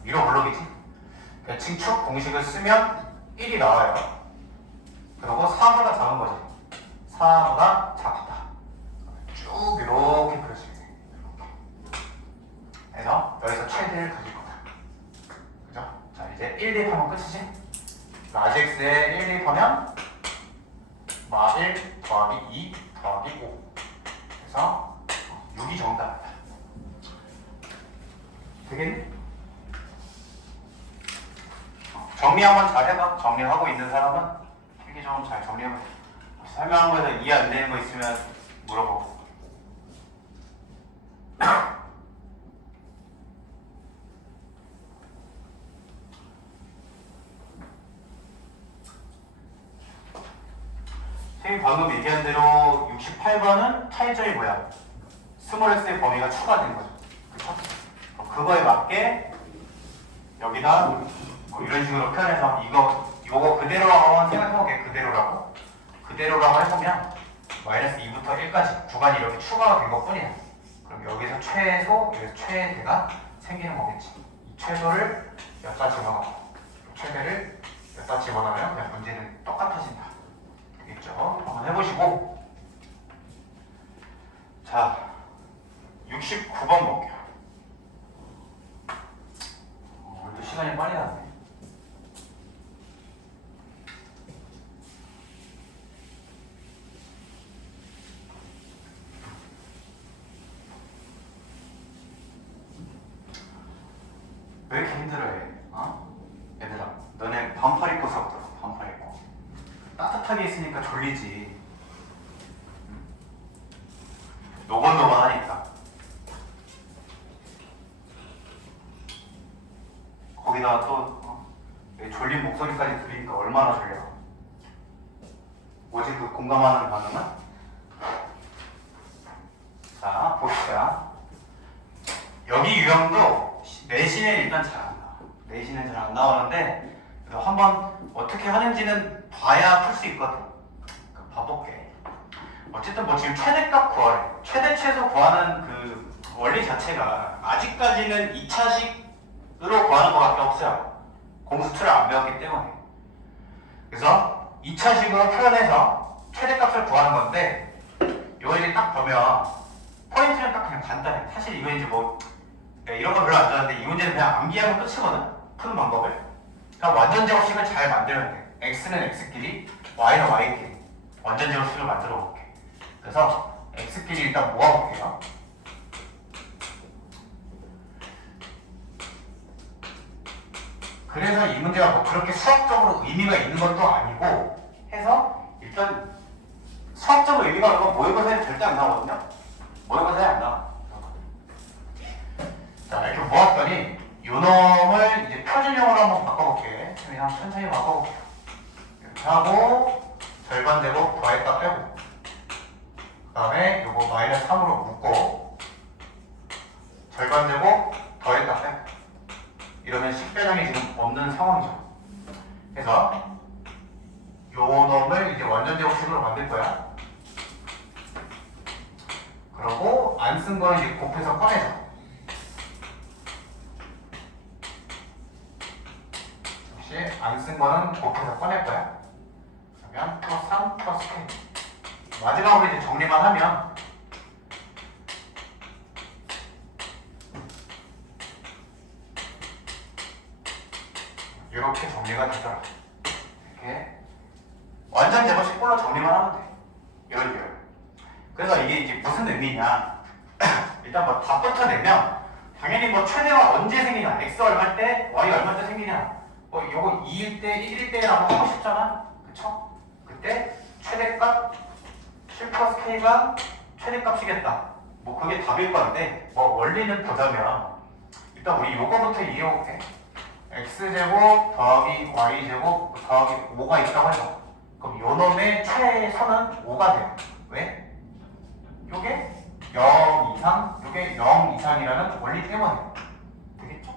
위로 블록이지. 대칭축 공식을 쓰면 1이 나와요. 그리고 4보다 작은 거지. 4보다 작다. 쭉 이렇게 그려주면 돼. 그래서 여기서 최대를 가질 거다. 그죠? 자, 이제 1 대입하면 끝이지. 라지 x에 1 대입하면 마 1 더하기 2 더하기 5. 그래서 6이 정답이다. 되겠니? 정리 한번 잘 해봐. 정리하고 있는 사람은 필기 좀 잘 정리해봐. 설명한 거에서 이해 안 되는 거 있으면 물어보고. 선생님 방금 얘기한 대로 68번은 차이점이 뭐야? 스몰 x의 범위가 추가된 거죠. 그쵸? 그거에 맞게 여기다 뭐 이런 식으로 표현해서 요거 그대로라고 생각해볼게. 그대로라고 해보면 마이너스 2부터 1까지 구간이 이렇게 추가가 된 것 뿐이야. 그럼 여기서 최소, 여기서 최대가 생기는 거겠지. 이 최소를 여기다 집어넣고 최대를 여기다 집어넣으면 그냥 문제는 똑같아진다. 되겠죠? 한번 해보시고. 자, 69번 볼게요. 오늘도 시간이 빨리 나네. 왜 이렇게 힘들어해? 얘들아, 너네 반팔 입고 수업 들어. 반팔 입고. 따뜻하게 있으니까 졸리지. 노곤노곤하니까. 거기다가 또 내 졸린 목소리까지 들으니까 얼마나 졸려. 뭐지 그 공감하는 반응은? 자, 봅시다. 여기 유형도 내신에 일단 잘 안 나와. 내신은 잘 안 나오는데 그래도 한번 어떻게 하는지는 봐야 풀 수 있거든. 봐볼게. 어쨌든 뭐 지금 최대값 구하래. 최대 최소 구하는 그 원리 자체가 아직까지는 2차식으로 구하는 것밖에 없어요. 공수처를 안 배웠기 때문에. 그래서 2차식으로 표현해서 최대값을 구하는 건데 이거 이제 딱 보면 포인트는 딱 그냥 간단해. 사실 이거 이제 뭐 이런 거 별로 안 좋아하는데 이 문제는 그냥 암기하면 끝이거든. 푸는 방법을. 그러니까 완전 제곱식을 잘 만들면 돼. x는 x끼리, y는 y끼리 완전 제곱식을 만들어 볼게. 그래서 x끼리 일단 모아볼게요. 그래서 이 문제가 뭐 그렇게 수학적으로 의미가 있는 것도 아니고 해서 일단 수학적으로 의미가 없는 건 모의고사에 절대 안 나오거든요. 모의고사에 안 나와. 자, 이렇게 모았더니 요 놈을 이제 표준형으로 한번 바꿔볼게. 그냥 천천히 바꿔볼게요. 이렇게 하고 절반 제곱 더했다 빼고 그 다음에 요거 마이너스 3으로 묶고 절반 제곱 더했다 빼고 이러면 식배당이 지금 없는 상황이죠. 그래서 요 놈을 이제 완전 제곱식으로 만들 거야. 그러고 안 쓴 거는 이제 곱해서 꺼내자. 역시 안 쓴 거는 곱해서 꺼낼 거야. 그러면 플러스 3 플러스 K. 마지막으로 이제 정리만 하면 이렇게 정리가 되더라. 이렇게 완전 제곱식 꼴로 정리만 하면 돼. 이런 식으로. 그래서 이게 이제 무슨 의미냐? 일단 뭐 답부터 내면 당연히 뭐 최대가 언제 생기냐? x 얼마 때, y 얼마 때 생기냐? 뭐 요거 2일 때, 1일 때라고 하고 싶잖아. 그쵸? 그때 최대값 7 플러스 k가 최대값이겠다. 뭐 그게 답일 건데 뭐 원리는 보자면 일단 우리 요거부터 이해해볼게. x제곱 더하기 y제곱 더하기 5가 있다고 해서 그럼 요 놈의 최선은 5가 돼요. 왜? 요게 0 이상, 요게 0 이상이라는 원리 때문에 되겠죠?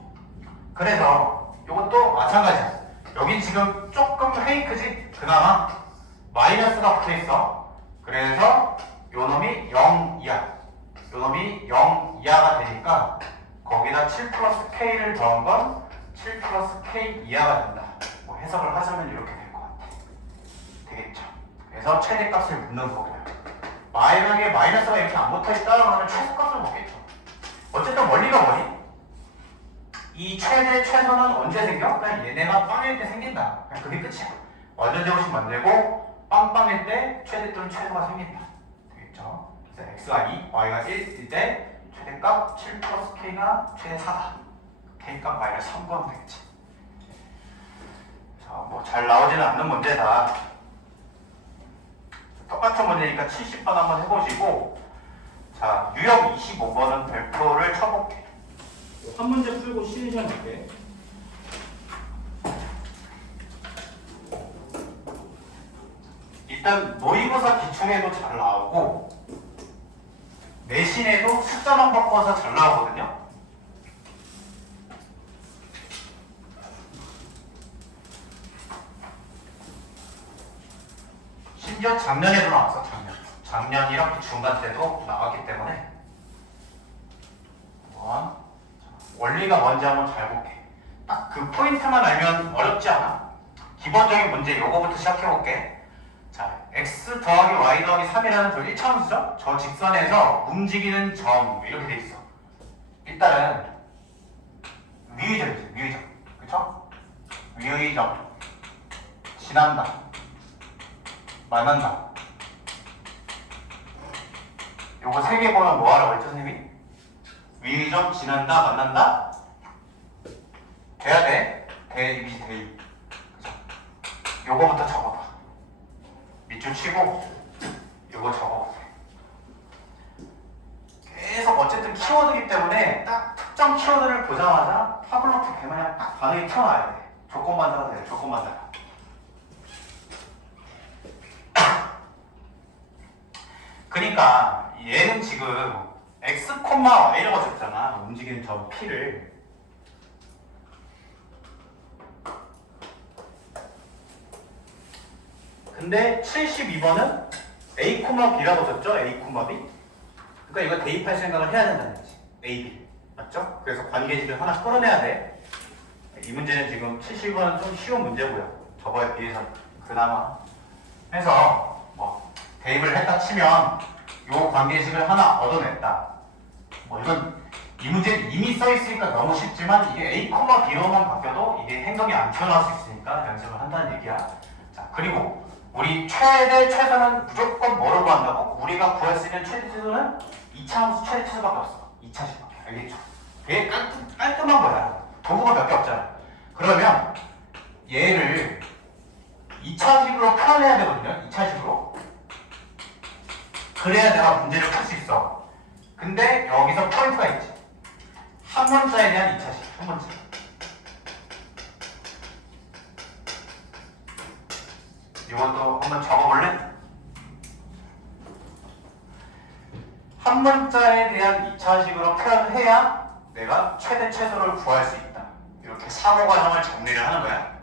그래서 요것도 마찬가지야. 여긴 지금 조금 페이크지? 그나마 마이너스가 붙어있어. 그래서 요 놈이 0 이하, 요 놈이 0 이하가 되니까 거기다 7 플러스 k를 더한 건 7 플러스 k 이하가 된다. 뭐 해석을 하자면 이렇게 될 것 같아. 되겠죠? 그래서 최대값을 묻는 거고요. 만약에 마이너스가 이렇게 안 붙어있다 하면 최소값을 먹겠죠. 어쨌든 원리가 뭐니? 이 최대, 최소는 언제 생겨? 그냥 얘네가 빵일 때 생긴다. 그냥 그게 끝이야. 완전 제곱식 만들고 빵빵일 때 최대 또는 최소가 생긴다. 되겠죠? 그래서 x가 2, y가 1일 때 최대값 7 플러스 k가 최대 4다. k값 마이너스 3 구하면 되겠지. 자, 뭐 잘 나오지는 않는 문제다. 똑같은 문제니까 70번 한번 해보시고, 자, 유형 25번은 별표를 쳐볼게. 한 문제 풀고 시리즈는 볼게. 일단 모의고사 기출에도 잘 나오고 내신에도 숫자만 바꿔서 잘 나오거든요. 심지어 작년에도 나왔어. 작년이랑 그 중간 때도 나왔기 때문에 한번 원리가 뭔지 한번 잘 볼게. 딱 그 포인트만 알면 어렵지 않아. 기본적인 문제 요거부터 시작해볼게. 자, x 더하기 y 더하기 3이라는 저 1차함수죠? 저 직선에서 움직이는 점 이렇게 돼 있어. 일단은 위의 점이지. 위의 점. 그쵸? 위의 점 지난다 만난다. 요거 세 개 보면 뭐 하라고 했죠, 선생님이? 위의 점 지난다 만난다? 돼야 돼. 대입이지, 대입. 그죠? 요거부터 적어봐. 밑줄 치고 요거 적어보세요. 계속 어쨌든 키워드이기 때문에 딱 특정 키워드를 보자마자 파블로프 개마냥 딱 반응이 튀어나와야 돼. 조건만 달아도 돼. 조건만 달아. 그러니까 얘는 지금 x, y라고 줬잖아. 움직이는 점 p를. 근데 72번은 A, B라고 줬죠? A, B. 그러니까 이거 대입할 생각을 해야 된다는 거지. A, B. 맞죠? 그래서 관계식을 하나 끌어내야 돼. 이 문제는 지금 70번은 좀 쉬운 문제고요. 저거에 비해서 그나마. 해서 뭐 대입을 했다 치면 요 관계식을 하나 얻어냈다. 뭐 이건 이 문제는 이미 써 있으니까 너무 쉽지만 이게 A, B로만 바뀌어도 이게 행동이 안 튀어나올 수 있으니까 연습을 한다는 얘기야. 자, 그리고 우리 최대 최소는 무조건 뭐를 구한다고? 우리가 구할 수 있는 최대 최소는 2차 함수 최대 최소밖에 없어. 2차식밖에. 알겠죠? 되게 깔끔한 거야. 도구가 몇 개 없잖아. 그러면 얘를 2차식으로 표현해야 되거든요. 2차식으로. 그래야 내가 문제를 풀 수 있어. 근데 여기서 포인트가 있지. 한 문자에 대한 2차식. 한 문자. 이것도 한번 적어볼래? 한 문자에 대한 2차식으로 표현해야 내가 최대 최소를 구할 수 있다. 이렇게 사고 과정을 정리를 하는 거야.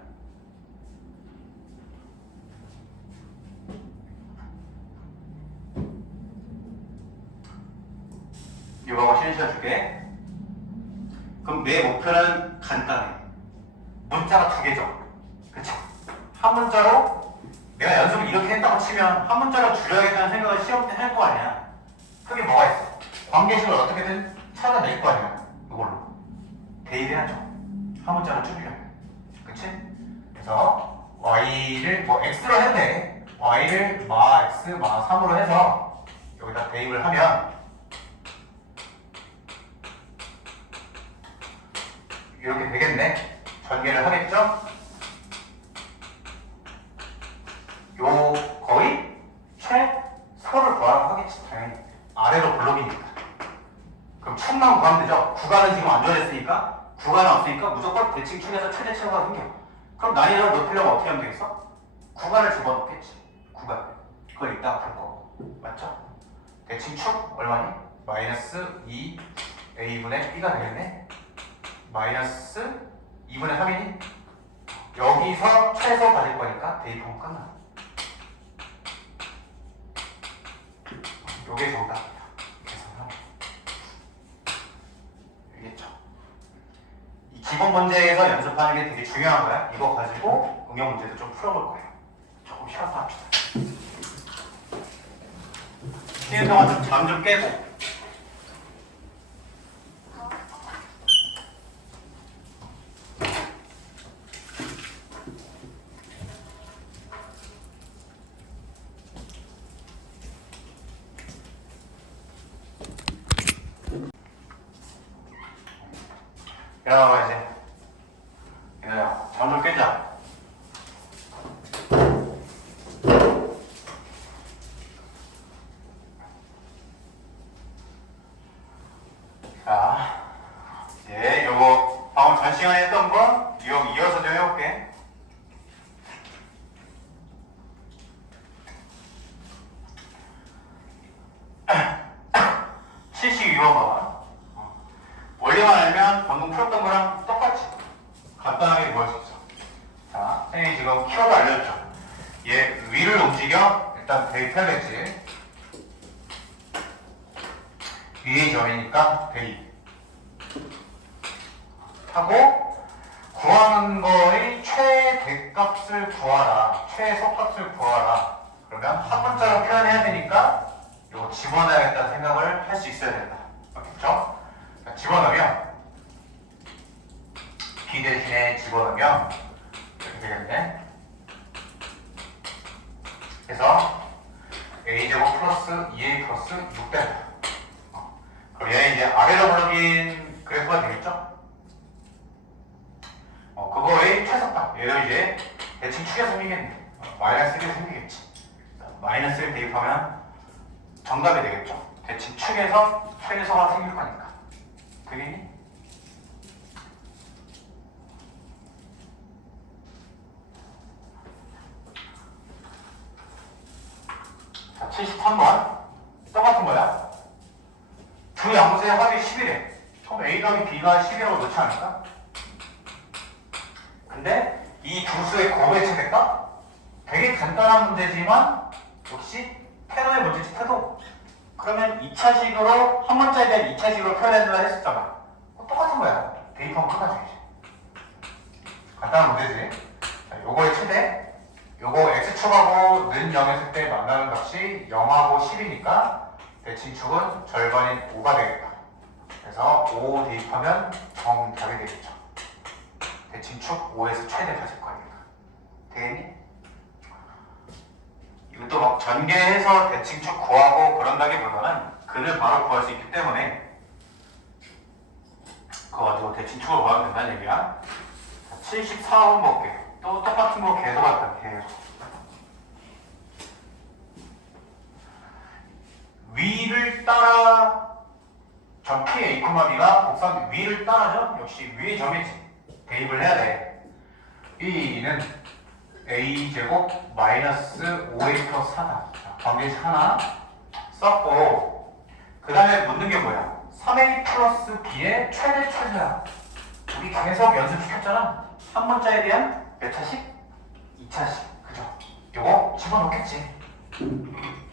이거 신시켜 줄게. 그럼 내 목표는 간단해. 문자가 두 개죠. 그쵸? 한 문자로 내가 연습을 이렇게 했다고 치면 한 문자로 줄여야겠다는 생각을 시험 때 할 거 아니야. 그게 뭐가 있어? 관계식을 어떻게든 찾아낼 거 아니야. 이걸로 대입해야죠. 한 문자로 줄이려면. 그치? 그래서 y를 뭐 x로 해도 돼. y를 마 x 마 3으로 해서 여기다 대입을 하면 이렇게 되겠네. 전개를 하겠죠? 요 거의 최소를 구하라고 하겠지. 당연히 아래로 블록이니까. 그럼 춤만 구하면 되죠. 구간은 지금 안 정해졌으니까 구간은 없으니까 무조건 대칭 축에서 최대 최소가 생겨. 그럼 난이도를 높이려면 어떻게 하면 되겠어? 구간을 집어넣겠지. 구간. 그걸 이따가 풀 거고. 맞죠? 대칭 축 얼마니? 마이너스 2 a분의 b가 되겠네. 마이너스 2분의 3이니? 여기서 최소 가질 거니까 대입하면 끝나. 요게 정답이야. 계산하면. 알겠죠? 이 기본 문제에서 연습하는 게 되게 중요한 거야. 이거 가지고 응용 문제도 좀 풀어볼 거예요. 조금 쉬어서 합시다. 쉬는 동안 좀 잠 좀 깨고. 야, 이제. 야, 잠 좀 깨자. 자, 이제 요거 방금 전 시간에 했던 거 이어서 좀 해볼게. 원리만 알면 방금 풀었던 거랑 똑같이 간단하게 구할 수 있어. 자, 선생님이 지금 키워드 알려줬죠. 얘 위를 움직여. 일단 대입해야겠지. 위의 점이니까 대입 하고 구하는 거의 최대값을 구하라. 최소값을 구하라. 그러면 한 문자로 표현해야 되니까 이거 집어넣어야겠다는 생각을 할 수 있어야 된다. 맞겠죠? 집어넣으면 b 대신에 집어넣으면 이렇게 되겠네. 그래서 a제곱 플러스 2a 플러스 6 된다. 그럼 얘는 이제 아래로 블록인 그래프가 되겠죠? 그거의 최소값. 얘도 이제 대칭 축에 생기겠네. 마이너스 1이 생기겠지. 마이너스 1 대입하면 정답이 되겠죠. 대칭 축에서 최소가 생길 거니까. 되겠니? 자, 73번. 똑같은 거야. 두 양수의 합이 10이래. 그럼 A 더하기 B가 10이라고 넣지 않을까? 근데 이 두 수의 곱의 최대값? 되게 간단한 문제지만 역시 테러의 문제지 태도. 그러면 2차식으로 한 문자에 대한 2차식으로 표현해준다 했었잖아. 똑같은 거야. 대입하면 끝나지. 간단한 문제지. 자, 요거의 최대. 요거 x축하고 는 0 했을 때 만나는 값이 0하고 10이니까 대칭축은 절반인 5가 되겠다. 그래서 5 대입하면 정답이 되겠죠. 대칭축 5에서 최대 가질 거 아닙니까? 되겠니? 이것도 막 전개해서 대칭축 구하고 그런다기보다는 근을 바로 구할 수 있기 때문에 그거 가지고 대칭축을 구하면 된다는 얘기야. 74번 볼게요. 또 똑같은 거 계속 할게요. 계속. 위를 따라 점 P, A, B가 곡선 위를 따라죠? 역시 위의 점이지. 대입을 해야 돼. B는 A제곱 마이너스 5A 플러스 4다. 관계식 하나 썼고 그 다음에 묻는 게 뭐야? 3A 플러스 B의 최대 최소야. 우리 계속 연습시켰잖아. 한 문자에 대한 몇 차식? 2차식. 그죠? 요거 집어넣겠지.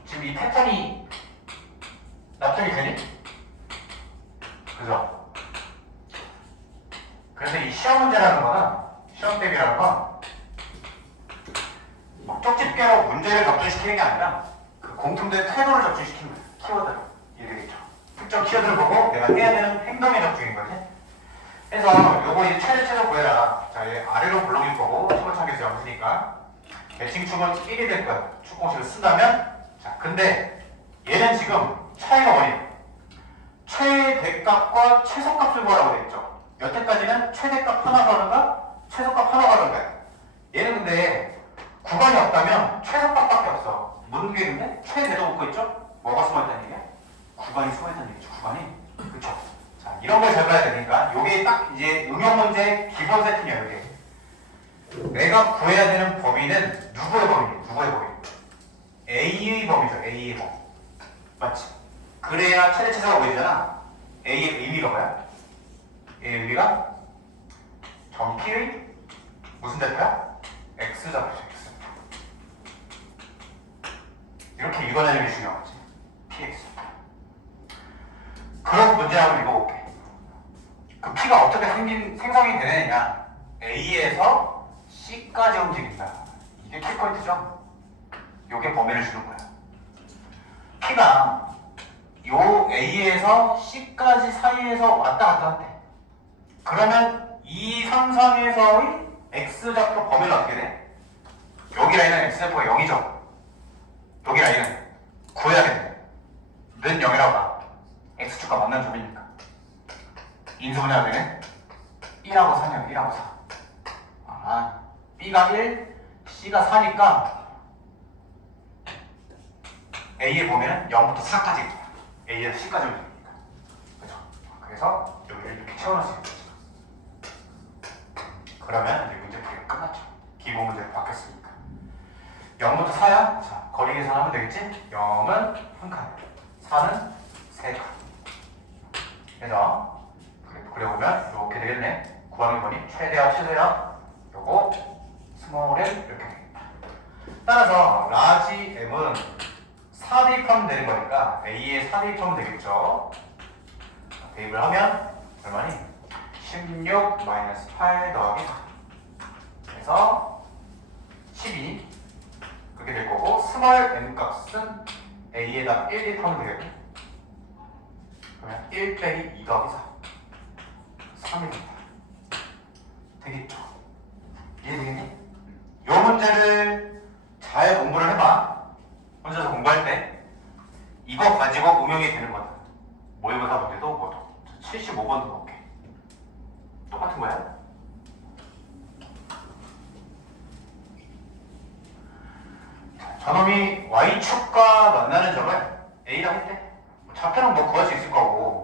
지금 이 패턴이 납득이 되니? 그죠? 그래서 이 시험 문제라는 거는 시험 대비라는 건 막 쪽집게로 문제를 접근시키는 게 아니라 그 공통된 태도를 접근시키는 거예요. 키워드를. 이해되겠죠? 특정 키워드를 보고 내가 해야 되는 행동의 접근인 거지. 그래서 요거 이제 최대 최소 구해라. 자, 얘 아래로 불러올 거고 초보창에서 영수니까 대칭축은 1이 될 거야. 축공식을 쓴다면 자, 근데 얘는 지금 차이가 뭐니? 최대값과 최소값을 구하라고 돼 있죠. 여태까지는 최대값 하나 가는가 최소값 하나 가는가. 얘는 근데 구간이 없다면 최소값밖에 없어. 묻는 게 있는데 최대도 붙고 있죠. 뭐가 숨어있다는 얘기야? 구간이 숨어있다는 얘기죠. 구간이. 그쵸? 자, 이런 걸 잘 봐야 되니까 요게 딱 이제 응용 문제 기본 세팅이야. 요게 내가 구해야 되는 범위는 누구의 범위니? 누구의 범위? A의 범위죠. A의 범위. 맞지? 그래야 최대 최소가 보이잖아. A의 의미가 뭐야? A의 의미가 점 P의 무슨 좌표야? X 좌표죠. X. 이렇게 읽어내는 게 중요하지. PX. 그런 문제 한번 읽어볼게. 그 P가 어떻게 생성이 되느냐? A에서 C까지 움직인다. 이게 키포인트죠? 요게 범위를 주는 거야. P가 요 A에서 C까지 사이에서 왔다 갔다 한대. 그러면 이 상상에서의 X좌표 범위는 어떻게 돼? 여기 라인은 X좌표가 0이죠. 여기 라인은 구해야겠네. 는 0이라고 봐. X축과 만난 점이니까. 인수분해가 되네. 1하고 4냐, 1하고 4. 아, B가 1, C가 4니까 A의 범위는 0부터 4까지 있다. A에서 C까지 움직입니다. 그죠? 그래서 여기를 이렇게 채워넣을 수 있겠죠. 그러면 이제 문제 풀이가 끝났죠. 기본 문제로 바뀌었으니까. 0부터 4야? 자, 거리 계산하면 되겠지? 0은 1칸, 4는 3칸. 그래서 그려보면 이렇게 되겠네. 구하는 거니 최대야 최소야 요거 스몰 m 이렇게 되겠다. 따라서 라지 m은 4 대입하면 되는 거니까 A에 4 대입하면 되겠죠. 대입을 하면 얼마니? 16 마이너스 8 더하기 4. 그래서 12 그렇게 될 거고 스몰 m 값은 A에다 1 대입하면 되겠네. 그러면 1 빼기 2 더하기 4 3이 된다. 되겠죠? 이해되겠니? 이 문제를 잘 공부를 해봐. 혼자서 공부할 때 이거 가지고 응용이 되는 거다. 모의고사 문제도 뭐도 75번도 볼게. 똑같은 거야. 저놈이 Y축과 만나는 점을 A라고 했대. 좌표는 뭐 구할 수 있을 거고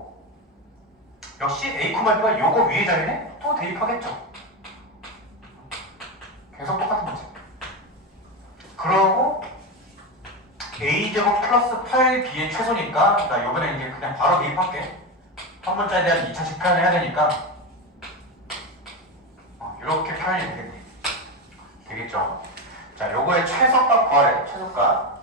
역시 A, B가 요거 위에 점이네? 또 대입하겠죠. 계속 똑같은 문제. 그러고 A제곱 플러스 8B의 최소니까 나 요번에 이제 그냥 바로 대입할게. 한 문자에 대한 2차식 표현을 해야 되니까 이렇게 표현이 되겠네. 되겠죠. 자, 요거의 최소값 구하래. 최소값.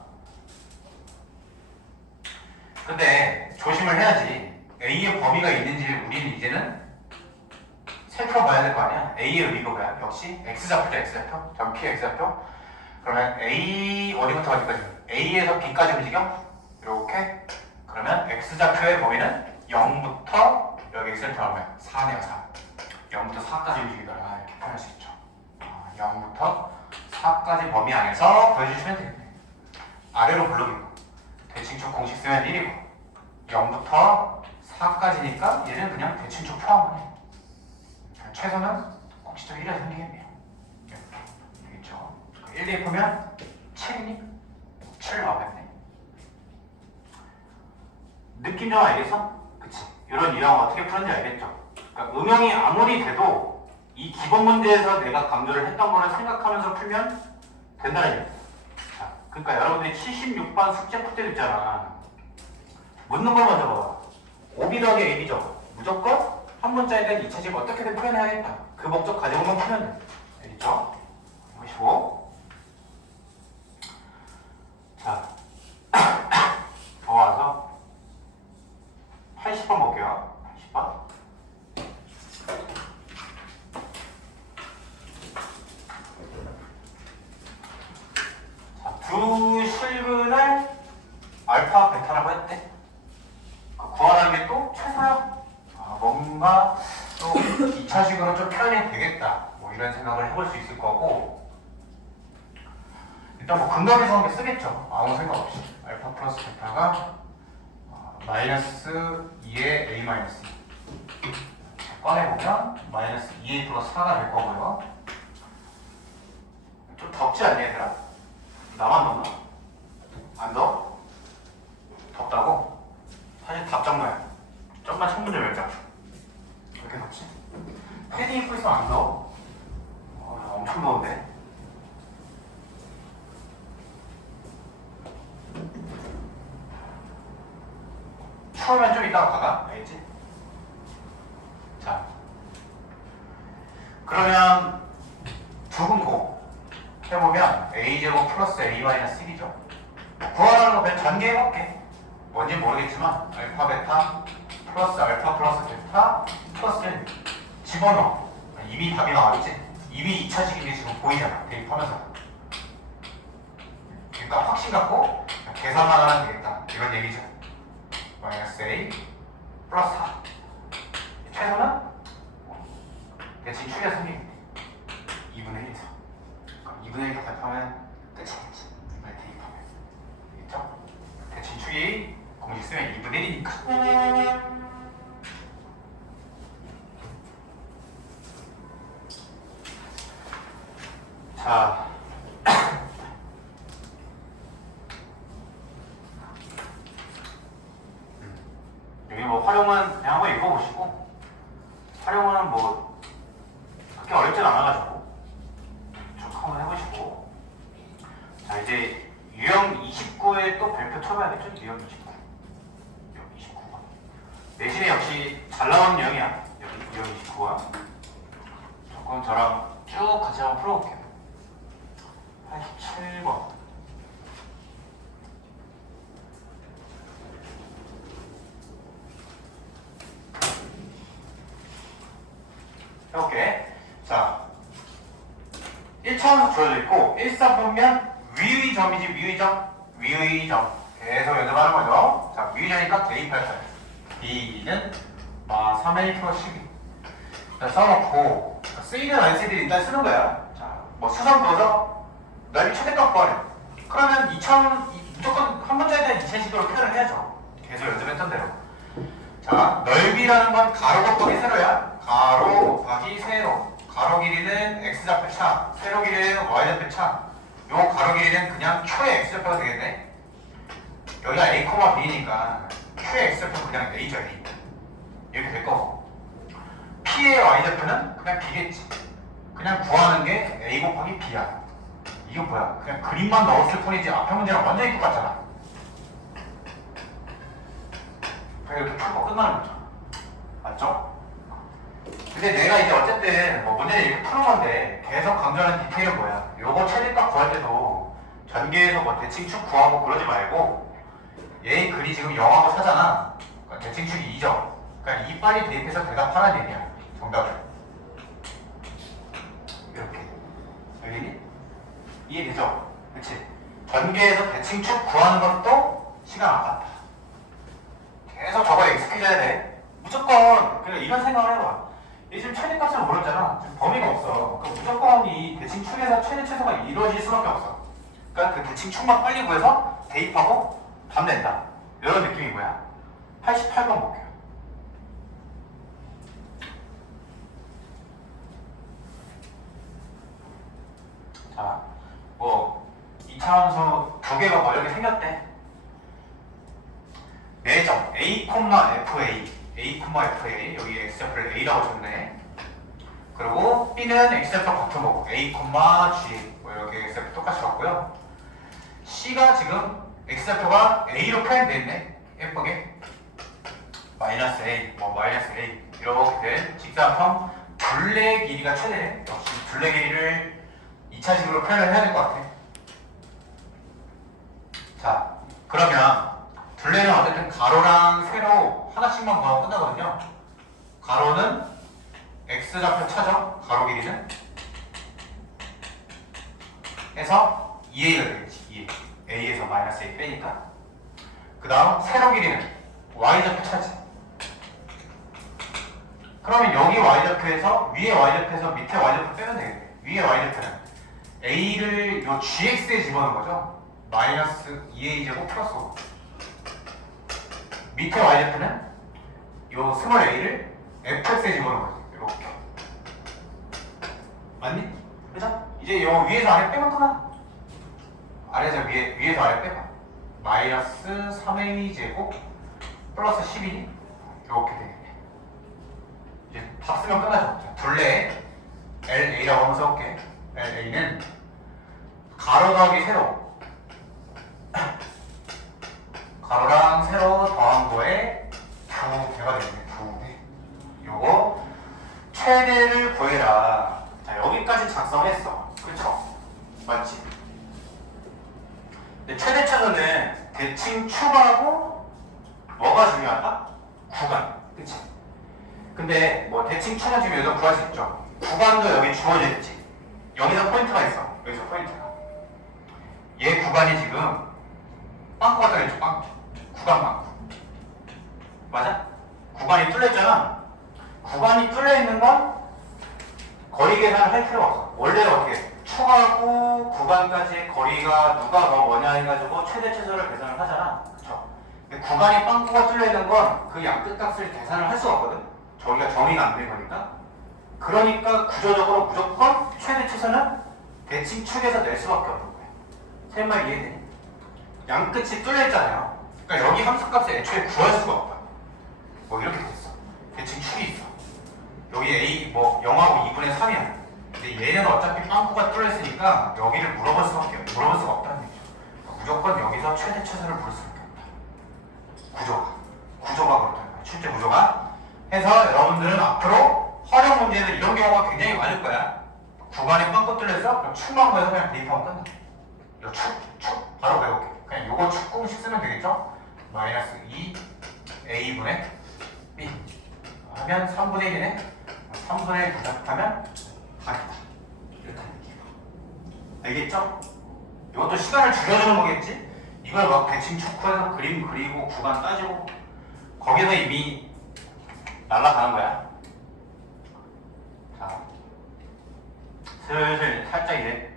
근데 조심을 해야지. A의 범위가 있는지를 우리는 이제는 살펴봐야 될 거 아니야. A의 의미가 뭐야? 역시 X좌표죠. X좌표. 전 P X좌표. 그러면 A 어디부터 어디까지? A에서 B까지 움직여? 이렇게. 그러면 X좌표의 범위는 0부터 여기 X좌표 하면 4네요. 4. 0부터 4까지 움직이더라. 이렇게 표현할 수 있죠. 0부터 4까지 범위 안에서 구해주시면 되겠네. 아래로 블록이고 대칭축 공식 쓰면 1이고 0부터 4까지니까 얘는 그냥 대칭축 포함을 해. 최소는 공식적 1이 생기겠네요. 되겠죠? 1 대입하면 7이니? 7 나오겠네. 느낌 좀 알겠어? 그치? 이런 유형 어떻게 푸는지 알겠죠? 그러니까 음형이 아무리 돼도 이 기본 문제에서 내가 강조를 했던 거를 생각하면서 풀면 된다는 얘기야. 자, 그러니까 여러분들이 76번 숙제 풀 때도 있잖아. 묻는 걸 먼저 봐봐. 5B 더하기 AB죠. 무조건 한 문자에 대한 2차식 어떻게든 표현해야겠다. 그 목적 가지고만 풀면 돼. 알겠죠? 보시고. 자, 더 와서 80번 볼게요. 80번. 자, 두 실근을 알파, 베타라고 했대. 구하라는 게 또 최소야. 뭔가 또 2차식으로 좀 표현이 되겠다. 뭐 이런 생각을 해볼 수 있을 거고. 일단 뭐 근각에서 한 개 쓰겠죠. 아무 생각 없이. 알파 플러스 베타가 마이너스 2의 A 마이너스 2. 꺼내보면 마이너스 2A 플러스 4가 될 거고요. 좀 덥지 않니 얘들아? 나만 덥나? 안 더워? 덥다고? 사실 답정너야. 좀만 창문 좀 열자. 왜 이렇게 덥지? 패딩 입고 있으면 안 더워? 엄청 더운데? 추우면 좀 이따가 가가? 알겠지? 자, 그러면 두분고 해보면 a제곱 플러스 a 마이너스 1이죠. 구하라는 거 그냥 전개해볼게. 뭔지 모르겠지만 알파 베타 플러스 알파 플러스 베타 플러스 1 집어넣어. 이미 답이 나와있지? 이미 2차식인 게 지금 보이잖아. 대입하면서. 그러니까 확신 갖고 계산만 하면 되겠다. 이런 얘기죠. 마이너스 A 플러스 4. 최소는 대칭 축에서 생기겠네. 2분의 1에서. 그럼 2분의 1도 대입하면 끝이겠지. 이걸 대입하면. 되겠죠? 대칭 축이 공식 쓰면 2분의 1이니까. 자. 여기 뭐 활용은 그냥 한번 읽어보시고, 활용은 뭐 그렇게 어렵진 않아가지고 쭉 한번 해보시고. 자, 이제 유형 29에 또 별표 쳐봐야겠죠? 유형 29. 유형 29번. 내신에 역시 잘 나오는 유형이야. 여기 유형 29가. 조금 저랑 쭉 같이 한번 풀어볼게요. 87번. 해볼게. 자, 1차원에서 주어져 있고 1사 보면 위의 점이지. 위의 점. 위의 점. 계속 연습하는 거죠. 자, 위의 점이니까 대입할 거예요. B는 3A 플러스 12. 자, 써놓고 C는 IC를 일단 쓰는 거야. 자, 뭐 수선 넣어서 넓이 최대값 구하래. 그러면 2차원 무조건 한 문자에 대한 2차식으로 표현을 해야죠. 계속 연습했던 대로. 자, 넓이라는 건 가로 곱하기 세로야. 가로 곱하기 세로. 가로 길이는 x좌표 차, 세로 길이는 y좌표 차. 요 가로 길이는 그냥 q의 x좌표가 되겠네. 여기가 a, b니까 q의 x좌표는 그냥 a죠. A. 이렇게 될 거고. p의 y좌표는 그냥 b겠지. 그냥 구하는 게 a 곱하기 b야. 이거 뭐야? 그냥 그림만 넣었을 뿐이지 앞에 문제랑 완전히 똑같잖아. 그냥 이렇게 풀고 끝나는 거죠. 맞죠? 근데 내가 이제 어쨌든 뭐 문제를 이렇게 푸는 건데 계속 강조하는 디테일은 뭐야? 요거 최대값 구할 때도 전개에서 뭐 대칭축 구하고 그러지 말고 얘 글이 지금 0하고 4잖아. 그러니까 대칭축이 2죠. 그러니까 2 빨리 대입해서 대답하라는 얘기야. 정답을. 이렇게. 알겠니? 이해되죠? 그치? 전개에서 대칭축 구하는 것도 시간 아깝다. 계속 저거에 익숙해져야 돼. 무조건 그래 이런 생각을 해봐. 얘 지금 최대값을 모르잖아. 지금 범위가 없어. 그럼 무조건 이 대칭축에서 최대 최소가 이루어질 수밖에 없어. 그러니까 그 대칭축만 빨리 구해서 대입하고 답 낸다. 이런 느낌인 거야. 88번 볼게요. 자, 뭐 2차함수 두 개가 뭐 이렇게 생겼대. 매점 A, FA, A, 여기 x좌표를 A라고 줬네. 그리고 B는 x좌표 같은 거고 A, G 뭐 이렇게 x좌표 똑같이 왔고요. C가 지금 x좌표가 A로 표현되어 있네. 예쁘게 마이너스 A, 뭐 마이너스 A 이렇게 된 직사각형 둘레 길이가 최대래. 역시 둘레 길이를 2차식으로 표현을 해야 될 것 같아. 자, 그러면 둘레는 어쨌든 가로랑 세로 하나씩만 구하고 끝나거든요. 가로는 x좌표 차죠. 가로 길이는 해서 2a가 되겠지. 2a. a에서 마이너스 a 빼니까. 그 다음 세로 길이는 y좌표 차지. 그러면 여기 y좌표에서 위에 y좌표에서 밑에 y좌표 빼면 되겠네. 위에 y좌표는 a를 요 gx에 집어넣은 거죠. 마이너스 2a제곱 플러스 5. 밑에 y좌표는 요 스몰 a를 fx에 집어넣은 거지. 이렇게. 맞니? 그죠? 이제 요 위에서 아래 빼면 끝나. 아래에서 위에서 아래 빼봐. 마이너스 3a제곱 플러스 12 이렇게 되겠네. 이제 답 쓰면 끝나죠. 둘레 LA라고 한번 써볼게. LA는 가로 더하기 세로 가로랑 세로 더한 거에 두 개가 되겠네. 두 개. 요거 최대를 구해라. 자, 여기까지 작성했어. 그쵸? 맞지? 근데 최대 최소는 대칭 축하고 뭐가 중요하다? 구간. 그치? 근데 뭐 대칭 축은 지금 여기서 구할 수 있죠. 구간도 여기 주어져 있지. 여기서 포인트가 있어. 여기서 포인트가. 얘 구간이 지금 빵꾸가 떨어졌죠. 빵꾸. 구간 빵꾸. 맞아? 구간이 뚫렸잖아. 구간이 뚫려 있는 건 거리 계산을 할 필요가 없어. 원래 어떻게 축하고 구간까지의 거리가 누가 더 뭐냐 해가지고 최대 최소를 계산을 하잖아. 그쵸? 근데 구간이 빵꾸가 뚫려 있는 건 그 양 끝값을 계산을 할 수가 없거든. 저기가 정의가 안 된 거니까. 그러니까 구조적으로 무조건 최대 최소는 대칭 축에서 낼 수밖에 없는 거야. 세 말 이해되니? 양 끝이 뚫려 있잖아요. 그러니까 여기 함수값을 애초에 구할 수가 없다. 뭐 이렇게 됐어. 대칭 축이 있어. 여기 A 뭐 0하고 2분의 3이야. 근데 얘는 어차피 빵꾸가 뚫려 있으니까 여기를 물어볼 수가 없다는 얘기죠. 무조건 여기서 최대 최소를 부를 수밖에 없다. 구조가 그렇다는 거야. 출제 구조가. 해서 여러분들은 앞으로 활용 문제는 이런 경우가 굉장히 많을 거야. 구간에 빵꾸 뚫려서 그럼 축만 구해서 그냥 대입하면 끝나. 요 축 바로 배울게. 그냥 요거 축 공식 쓰면 되겠죠? 마이너스 2a분의 b 하면 3분의 1이네. 3분의 1 대답하면 답이다. 이렇게 하는 얘기야. 알겠죠? 이것도 시간을 줄여주는 거겠지? 이걸 막 대칭 축구해서 그림 그리고 구간 따지고 거기서 이미 날아가는 거야. 자, 슬슬 살짝 이제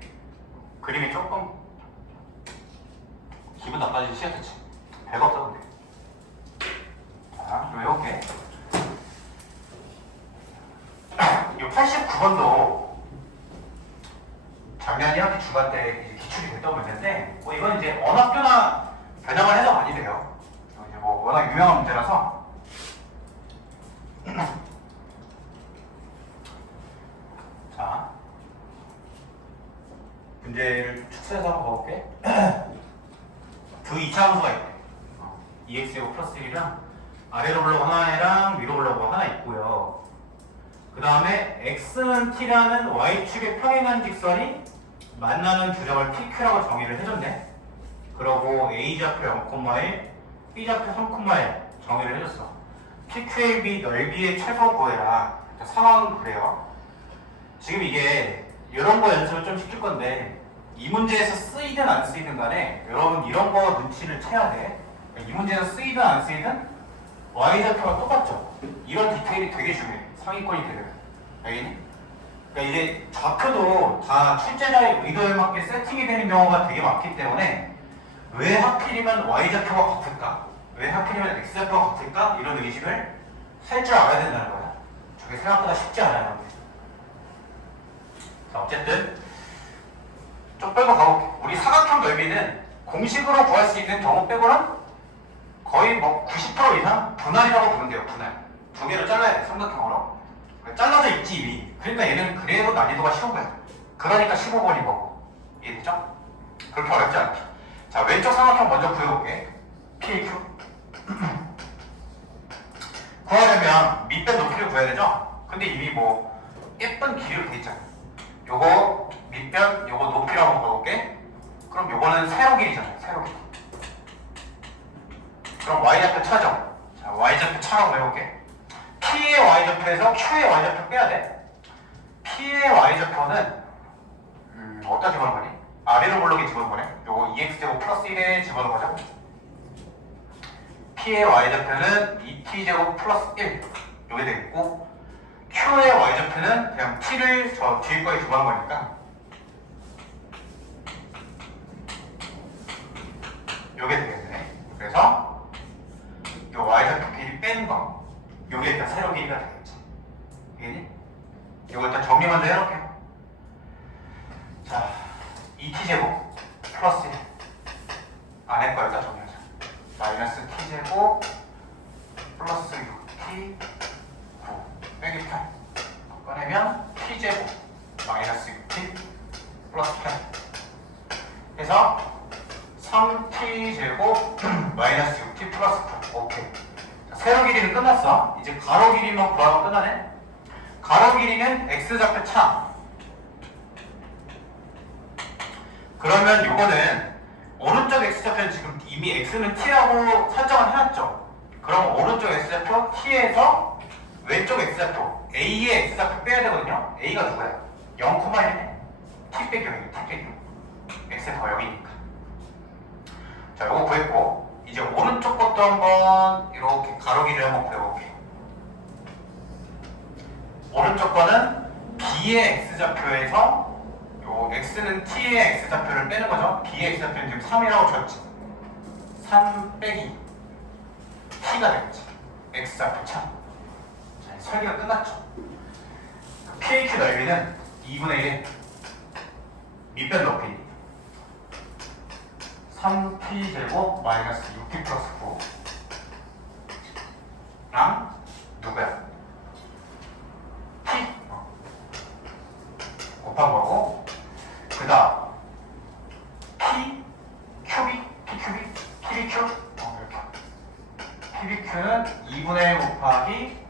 그림이 조금 기분 나빠지기 시작했지. 별거 없어 근데. 자, 좀 해볼게. 이 89번도 작년 1학기 주간 때 이제 기출이 됐던 문제인데 뭐 이건 이제 어느 학교나 변형을 해서 많이 돼요. 이제 뭐 워낙 유명한 문제라서. 자, 문제를 축소해서 한번 볼게. 그 2차 함수가 있대. EX제곱 플러스 1이랑 아래로 블록 하나랑 위로 블록 하나 있고요. 그 다음에 x는 t라는 y축의 평행한 직선이 만나는 규정을 pq라고 정의를 해줬네. 그러고 a좌표 0,1, b좌표 3,1 정의를 해줬어. pqab 넓이의 최소 구해라. 상황은 그래요. 지금 이게 이런 거 연습을 좀 시킬 건데 이 문제에서 쓰이든 안 쓰이든 간에 여러분 이런 거 눈치를 채야 돼. 이 문제에서 쓰이든 안 쓰이든 y좌표가 똑같죠. 이런 디테일이 되게 중요해. 상위권이 되려면. 알겠니? 그러니까 이제 좌표도 다 출제자의 의도에 맞게 세팅이 되는 경우가 되게 많기 때문에 왜 하필이면 y좌표가 같을까? 왜 하필이면 x좌표가 같을까? 이런 의식을 할 줄 알아야 된다는 거야. 저게 생각보다 쉽지 않아요. 자, 어쨌든 좀 빼고 가볼게. 우리 사각형 넓이는 공식으로 구할 수 있는 경우 빼고는 거의 뭐 90% 이상 분할이라고 보면 돼요. 분할. 두 개를 잘라야 돼. 삼각형으로. 잘라져 있지 이미. 그러니까 얘는 그래도 난이도가 쉬운 거야. 그러니까 15번인 거고. 이해되죠? 그렇게 어렵지 않게. 자, 왼쪽 삼각형 먼저 구해볼게. PQ. 구하려면 밑변 높이를 구해야 되죠? 근데 이미 뭐 예쁜 길이로 돼 있잖아. 요거 밑변, 요거 높이라고 구해볼게. 그럼 요거는 세로 길이잖아요. 세로 길이. 그럼 y좌표 차죠? 자, y좌표 차라고 해볼게. P의 y좌표에서 Q의 y좌표 빼야 돼. P의 y좌표는 어디다 집어넣은 거니? 아래로 블록에 집어넣은 거네. 요거 2x제곱 플러스 1에 집어넣은 거죠. P의 y좌표는 2t제곱 플러스 1 요게 되겠고 Q의 y좌표는 그냥 t를 저 뒤에 거에 집어넣은 거니까 요게 되겠네. 그래서 요 y좌표 길이 뺀 거 요게 일단 세로 길이가 되겠지. 알겠니? 요거 일단 정리 먼저 해놓을게. 자, 2t제곱 플러스 1 안에 거 일단 정리하자. 마이너스 t제곱 플러스 6t 9 빼기 8 꺼내면 t제곱 마이너스 6t 플러스 8 해서 3t제곱 마이너스 6t 플러스 8 오케이. 세로 길이는 끝났어. 이제 가로 길이만 구하면 끝나네. 가로 길이는 x좌표 차. 그러면 요거는 오른쪽 x좌표는 지금 이미 x는 t라고 설정을 해놨죠. 그럼 오른쪽 x좌표 t에서 왼쪽 x좌표 a의 x좌표 빼야 되거든요. a가 누구야? 0,1이네. t 빼기 0이네. t 빼기 0. x가 더 0이니까. 자, 요거 구했고 이제 오른쪽 것도 한번 이렇게 가로 길이를 한번 구해볼게요. 오른쪽 거는 b의 x좌표에서 요 x는 t의 x좌표를 빼는 거죠. b의 x좌표는 지금 3이라고 줬지. 3 빼기 t가 되겠지. x좌표 차. 자, 설계가 끝났죠. pH 넓이는 2분의 1 밑변 높이 3t제곱 마이너스 6t 플러스 9랑 누구야? t 곱한 거고 그 다음 p 큐빅 p 큐빅 pbq 이렇게 pbq는 2분의 1 곱하기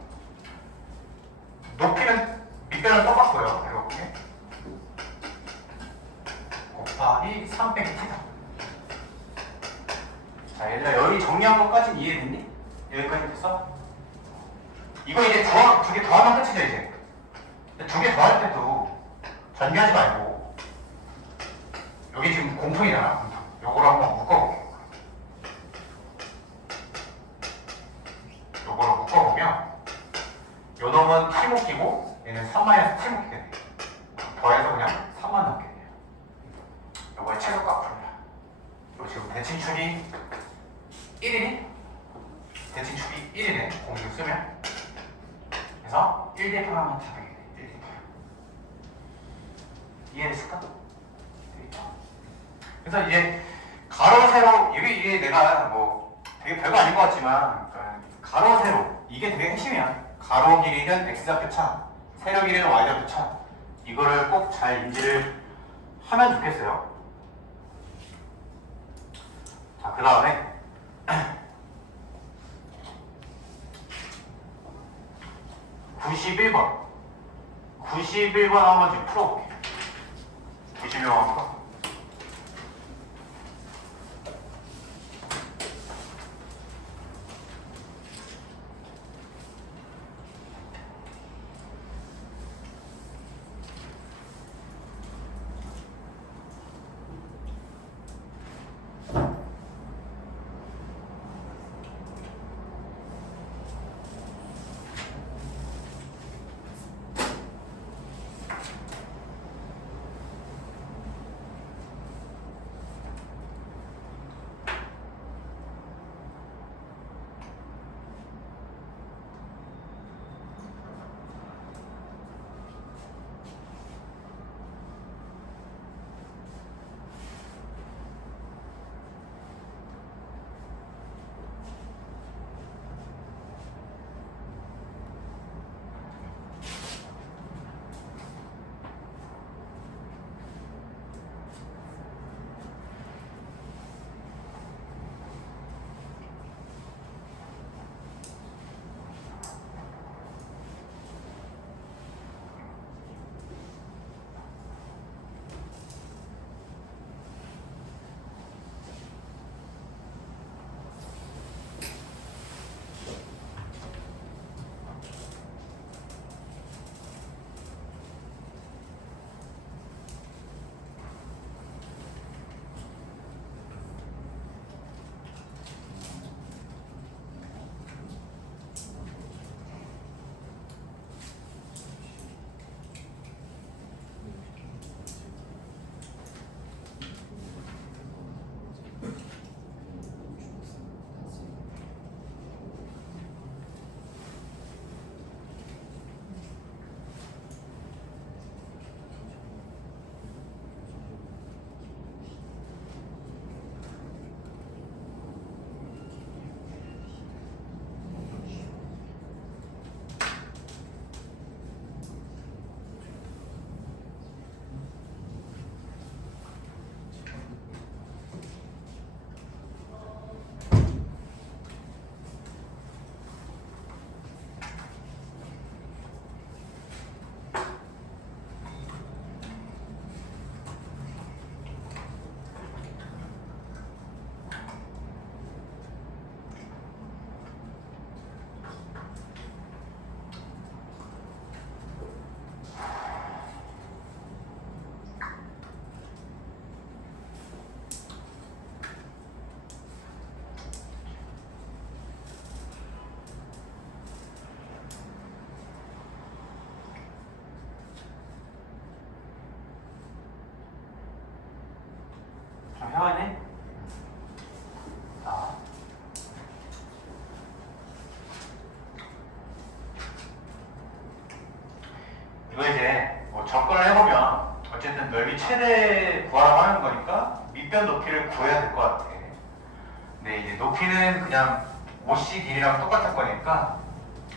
높이는 밑변은 똑같고요. 이렇게 곱하기 3 빼기 t다. 자, 얘들아 여기 정리한 것까지 이해됐니? 여기까지 됐어? 이거 이제 두 개 더하면 끝이죠 이제. 두 개 더할 때도 전개하지 말고 여기 지금 공통이잖아. 공통. 요거를 한번 묶어볼게. 요거를 묶어보면 요 놈은 t 묶이고 얘는 3-t 묶이게 돼. 더해서 그냥 3만 넣게 돼요. 요거의 최소값 풀이야. 요 지금 대칭축이 1이니? 대칭축이 1이네. 공식 쓰면. 그래서 1대표하면 다 되겠네. 1대표. 이해됐을까? 되겠죠? 그래서 이제 가로, 세로, 이게 내가 뭐 되게 별거 아닌 것 같지만, 그러니까 가로, 세로. 이게 되게 핵심이야. 가로 길이는 x좌표 차, 세로 길이는 y좌표 차. 이거를 꼭 잘 인지를 하면 좋겠어요. 자, 그 다음에 91번 91번 한번 지금 풀어볼게. 91번 풀어. 좀 혀하네? 자. 이거 이제 뭐 접근을 해보면 어쨌든 넓이 최대 구하라고 하는 거니까 밑변 높이를 구해야 될 것 같아. 근데 이제 높이는 그냥 OC 길이랑 똑같을 거니까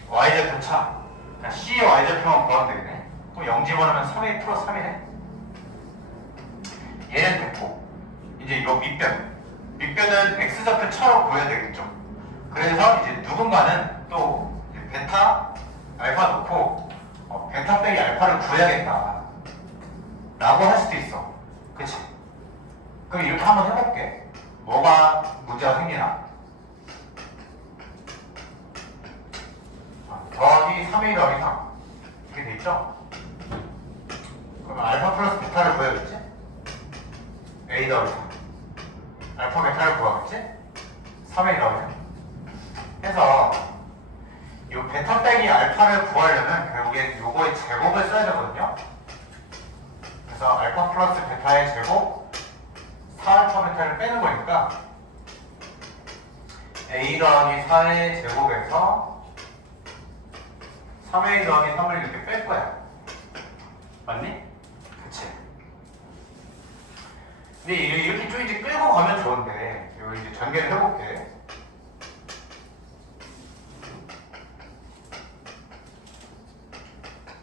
y좌표 차. 그냥 C y좌표만 구하면 되겠네. 그럼 0 집어넣으면 3a 플러스 3이네. 얘는 됐고 이제 이거 밑변은 x좌표 차로 구해야 되겠죠. 그래서 이제 누군가는 또 이제 베타 알파 놓고 베타 빼기 알파를 구해야겠다 라고 할 수도 있어. 그치? 그럼 이렇게 한번 해볼게. 뭐가 문제가 생기나. 더하기 3a 더하기 3 이렇게 돼 있죠? 그럼 알파 플러스 베타를 구해야겠지? a 더하기 3 알파 베타를 구하겠지? 3에 넣으면 해서 이 베타 빼기 알파를 구하려면 결국에 요거의 제곱을 써야 되거든요. 그래서 알파 플러스 베타의 제곱 4알파 베타를 빼는 거니까 a 더하기 4의 제곱에서 3a 더하기 3을 이렇게 뺄 거야. 맞니? 그치? 근데 이렇게 쭉 이제 끌고 가면 좋은데 이거 이제 전개를 해볼게.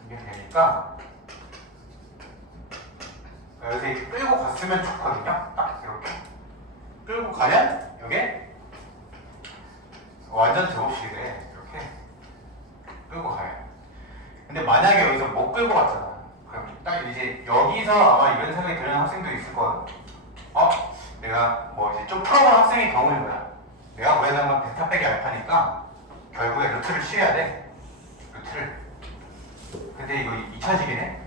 이게 되니까 여기서 이렇게 끌고 갔으면 좋거든요. 딱 이렇게 끌고 가면 이게 완전 제곱식이 돼. 이렇게 끌고 가요. 근데 만약에 여기서 못 끌고 갔잖아. 그럼 딱 이제 여기서 아마 이런 생각이 드는 학생도 있을 거거든. 내가 뭐 이제 좀 풀어본 학생의 경우인 거야. 내가 구해낸 건 베타 빼기 알파니까 결국에 루트를 취해야 돼. 루트를. 근데 이거 2차식이네?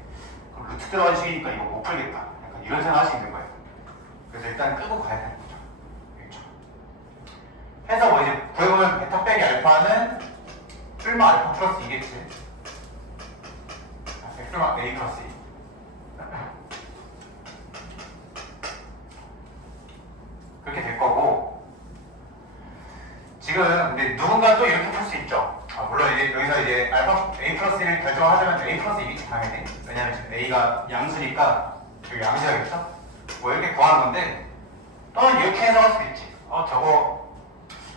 그럼 루트 들어간 식이니까 이거 못 풀겠다. 약간 이런 생각 할 수 있는 거예요. 그래서 일단 끌고 가야 되는 거죠. 그렇죠? 해서 뭐 이제 구해보면 베타 빼기 알파는 쫄마 알파 플러스 2겠지. 쫄마 A 플러스 2. 그렇게 될 거고, 지금 근데 누군가 또 이렇게 풀 수 있죠. 물론 이제 여기서 이제 알파 A 플러스 1을 결정하자면 A 플러스 2겠지 당연히. 왜냐면 지금 A가 양수니까 여기 양수야겠죠? 뭐 이렇게 구하는 건데, 또는 이렇게 해석할 수도 있지. 저거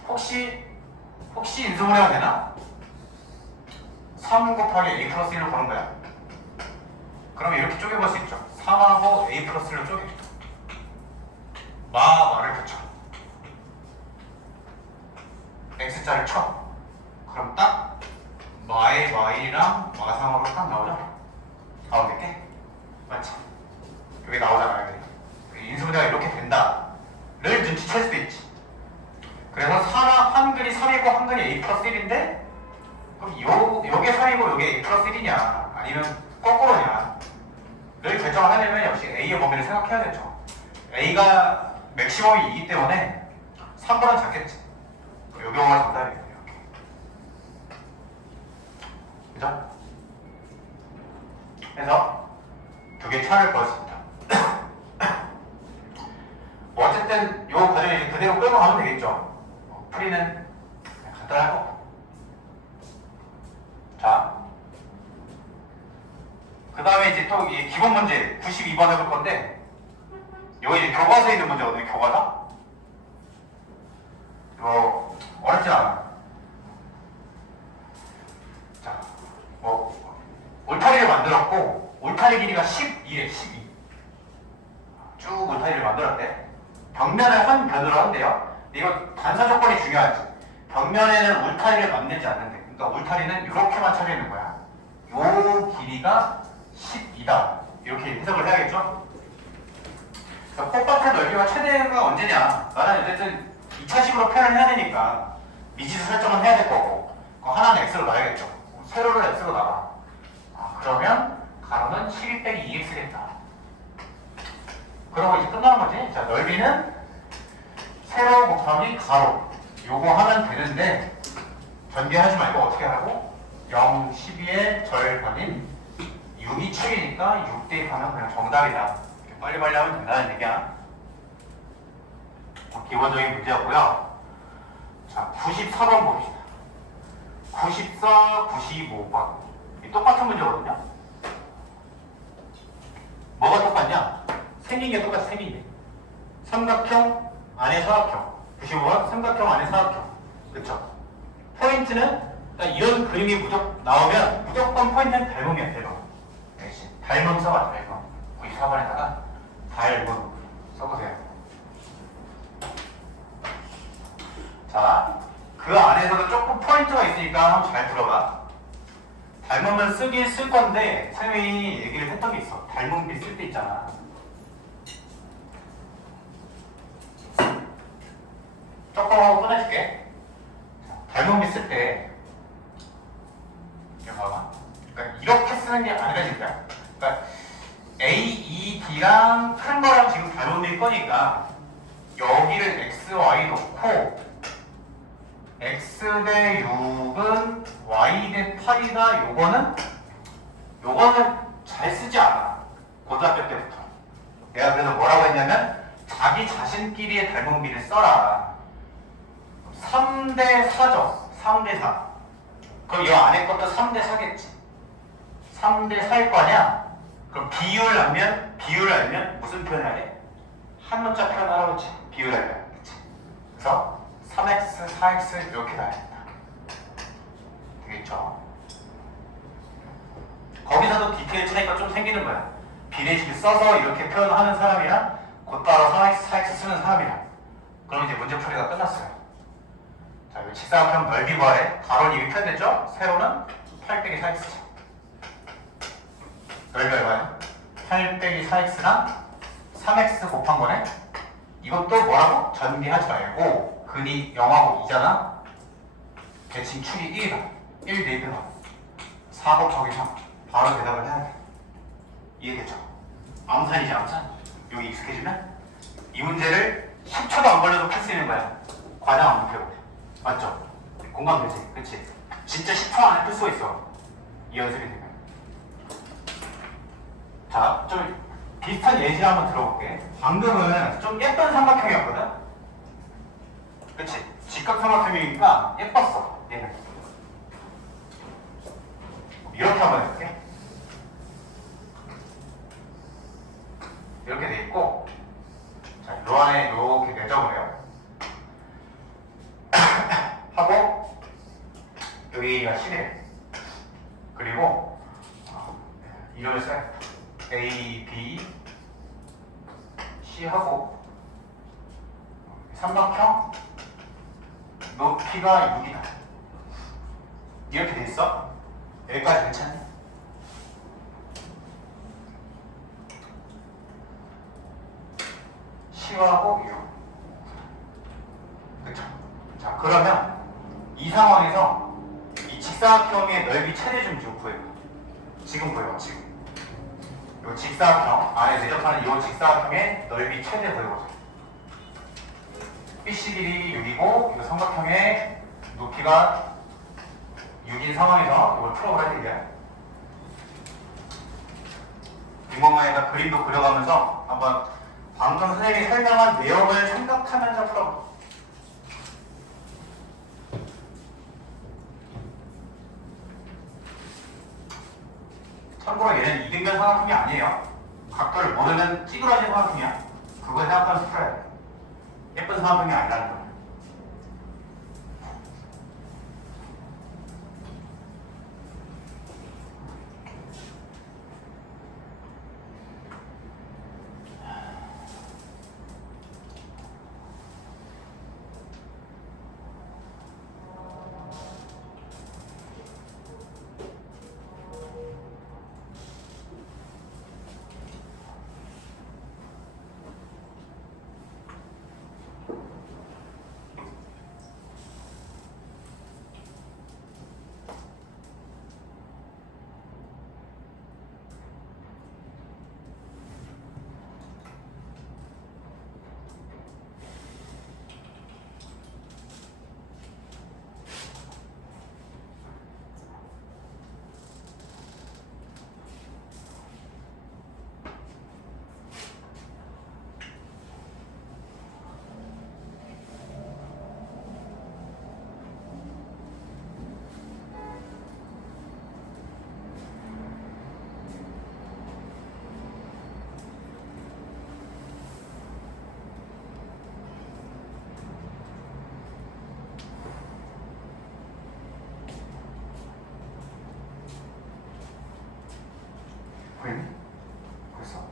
혹시 인수분해 해야 되나? 3 곱하기 A 플러스 1로 보는 거야. 그러면 이렇게 쪼개볼 수 있죠. 3하고 A 플러스 1로 쪼개. 마를 붙여. X자를 쳐. 그럼 딱 마의 마이랑 마상으로 딱 나오죠? 나오겠게? 맞지? 여기 나오잖아요. 여기. 인수분해가 이렇게 된다. 를 눈치챌 수도 있지. 그래서 한글이 3이고 한글이 A 플러스 1인데 그럼 요게 3이고 요게 A 플러스 1이냐 아니면 거꾸로냐 를 결정하려면 역시 A의 범위를 생각해야겠죠. A가 맥시멈이기 때문에 3번은 작겠지. 요 경우가 정답이에요. 이렇게. 그죠? 그래서 두 개 차를 보였습니다. 뭐 어쨌든 요 과정을 이제 그대로 끌고 가면 되겠죠. 풀이는 간단할 거고. 자, 그 다음에 이제 또 이 기본 문제 92번 해볼 건데, 이거 이제 교과서에 있는 문제거든요. 교과서. 이거 어렵지 않아. 자, 뭐 울타리를 만들었고 울타리 길이가 12래. 12. 쭉 울타리를 만들었대. 벽면을 한 변으로 한대요. 이거 단서 조건이 중요하지. 벽면에는 울타리를 만들지 않는데, 그러니까 울타리는 이렇게만 차리는 거야. 요 길이가 12다. 이렇게 해석을 해야겠죠? 꽃밭의 넓이가 최대가 언제냐? 나는 어쨌든 2차식으로 표현을 해야 되니까 미지수 설정은 해야 될 거고, 하나는 x로 놔야겠죠. 세로를 x로 놔봐. 그러면 가로는 12 빼기 2x겠다. 그러고 이제 끝나는 거지. 자, 넓이는 세로 곱하기 가로. 요거 하면 되는데, 전개하지 말고 어떻게 하라고? 0, 12의 절반인 6이 축이니까 6 대입하면 그냥 정답이다. 이렇게 빨리빨리 하면 된다는 얘기야. 기본적인 문제였고요. 자, 94번 봅시다. 94, 95번. 똑같은 문제거든요. 뭐가 똑같냐? 생긴 게 똑같아, 생긴 게. 삼각형 안에 사각형. 95번 삼각형 안에 사각형. 그쵸? 포인트는 이런 그림이 나오면 무조건 포인트는 닮음이야, 닮음. 닮음 써봐, 닮음. 94번에다가 닮음 써보세요. 자, 그 안에서도 조금 포인트가 있으니까 한번 잘 들어봐. 닮음은 쓰긴 쓸 건데, 선생님이 얘기를 했던 게 있어. 닮음비 쓸 때 있잖아. 조금 하고 꺼내줄게. 닮음비 쓸 때, 이거 봐봐. 그러니까 이렇게 쓰는 게 아니라 진짜. 그러니까 A, E, D랑 큰 거랑 지금 닮음비일 거니까 여기를 X, Y 놓고 X 대 6은 Y 대 8이다. 요거는 잘 쓰지 않아. 고등학교 때부터. 내가 그래서 뭐라고 했냐면 자기 자신끼리의 닮음비를 써라. 3대 4죠. 3대 4. 그럼 이 안에 것도 3대 4겠지. 3대 4일 거 아니야? 그럼 비율을 알면 무슨 표현을 해? 한 문자 표현하라고 했지. 비율을 알면. 그치? 그래서 3x, 4x 이렇게 나야 된다. 되겠죠? 거기서도 디테일 차이가 좀 생기는 거야. 비례식을 써서 이렇게 표현하는 사람이랑 곧바로 3x, 4x 쓰는 사람이랑. 그럼 이제 문제풀이가 끝났어요. 자, 여기 직사각형 넓이 구하래. 가로는 이미 표현됐죠? 세로는 8 빼기 4x죠. 넓이 얼마야? 8 빼기 4x랑 3x 곱한 거네? 이것도 뭐라고? 전개하지 말고 근이 0하고 2잖아? 대칭 축이 1이다. 1 대입해봐. 4 곱하기 3. 바로 대답을 해야 돼. 이해됐죠? 암산이지 암산. 여기 익숙해지면 이 문제를 10초도 안 걸려도 풀 수 있는 거야. 과정 안 붙여도 돼. 맞죠? 공감되지? 그치? 진짜 10초 안에 풀 수가 있어. 이 연습이 되면. 자, 좀 비슷한 예시를 한번 들어볼게. 방금은 좀 예쁜 삼각형이었거든? 그치? 직각 삼각형이니까 예뻤어. 얘는. 이렇게 한번 해볼게. 이렇게 돼 있고, 자, 요 안에 이렇게 내점을 해요. 하고, 여기가 10이래. 그리고, 이름을 써야겠다. A, B, C 하고, 삼각형, 높이가 6이다. 이렇게 돼 있어? 여기까지 괜찮니? C하고 6. 그쵸? 자, 그러면 이 상황에서 이 직사각형의 넓이 최대 좀 구해요. 지금 구해요, 지금. 이 직사각형, 안에 내접하는 이 직사각형의 넓이 최대 구해보세요. BC 길이 6이고, 이 삼각형의 높이가 6인 상황에서 이걸 풀어보라 얘기야. 뒷부분에다 그림도 그려가면서 한번 방금 선생님이 설명한 내용을 생각하면서 풀어봐. 참고로 얘는 이등변 삼각형이 아니에요. 각도를 모르는 찌그러진 삼각형이야. 그거 생각하면서 풀어야 돼. 예쁜 삼각형이 아니라는 거야. 보이니? 보였어?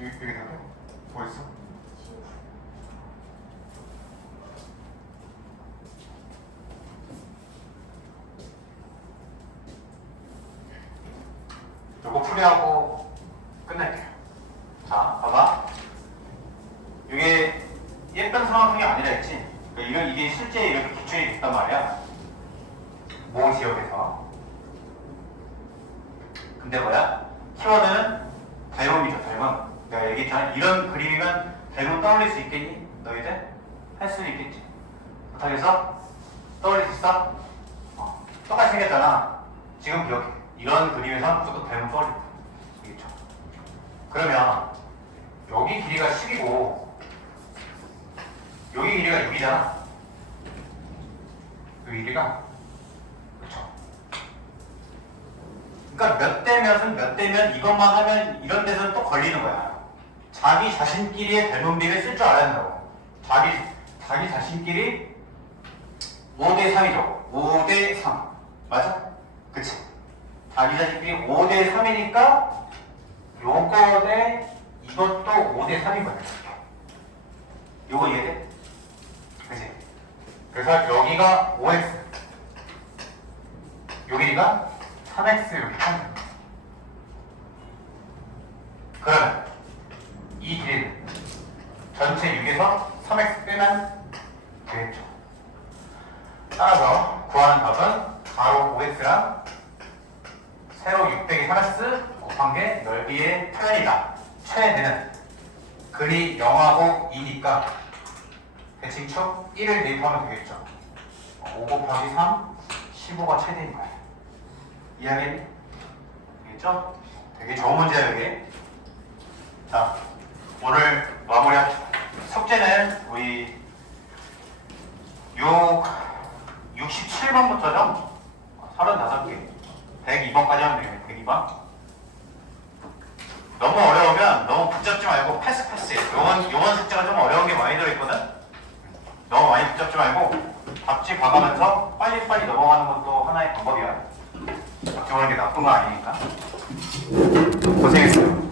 여기 나가? 보였어? 요거 풀이하고 끝낼게요. 자, 봐봐. 이게 예쁜 삼각형이 아니라 했지? 그러니까 이게 실제 이렇게 기출이 됐단 말이야. 모 지역에서. 근데 뭐야? 키워드는 닮음이죠, 닮음. 내가 얘기했잖아. 이런 그림이면 닮음 떠올릴 수 있겠니? 너희들? 할 수 있겠지? 못하겠어? 떠올릴 수 있어? 똑같이 생겼잖아. 지금 기억해. 이런 그림에서 무조건 닮음 떠올린다. 알겠죠? 그러면 여기 길이가 10이고 여기 길이가 6이잖아. 여기 길이가 그러니까 몇 대 몇은 몇 대면 이것만 하면 이런 데서는 또 걸리는 거야. 자기 자신끼리의 닮은비를 쓸 줄 알아야 된다고. 자기 자신끼리 5대 3이죠. 5대 3. 맞아? 그치? 자기 자신끼리 5대 3이니까 요거 대 이것도 5대 3인 거야. 요거 이해돼? 그치? 그래서 여기가 5x 요 길이가 3x 이렇게 하는 거야. 6에서 3x 빼면 되겠죠. 따라서 구하는 답은 가로 5x랑 세로 6 빼기 3x 곱한 게 넓이의 8이다. 최대는 근이 0하고 2니까 대칭축 1을 대입하면 되겠죠. 5 곱하기 3, 15가 최대인 거예요. 이해하겠니? 되겠죠? 되게 좋은 문제야 이게. 자, 오늘 마무리합시다. 숙제는 우리 67번부터죠? 35개. 102번까지 하면 되겠네. 102번. 너무 어려우면 너무 붙잡지 말고 패스해. 요번 숙제가 좀 어려운 게 많이 들어있거든? 너무 많이 붙잡지 말고 답지 봐가면서 빨리빨리 넘어가는 것도 하나의 방법이야. 답지 보는 게 나쁜 거 아니니까. 고생했어요.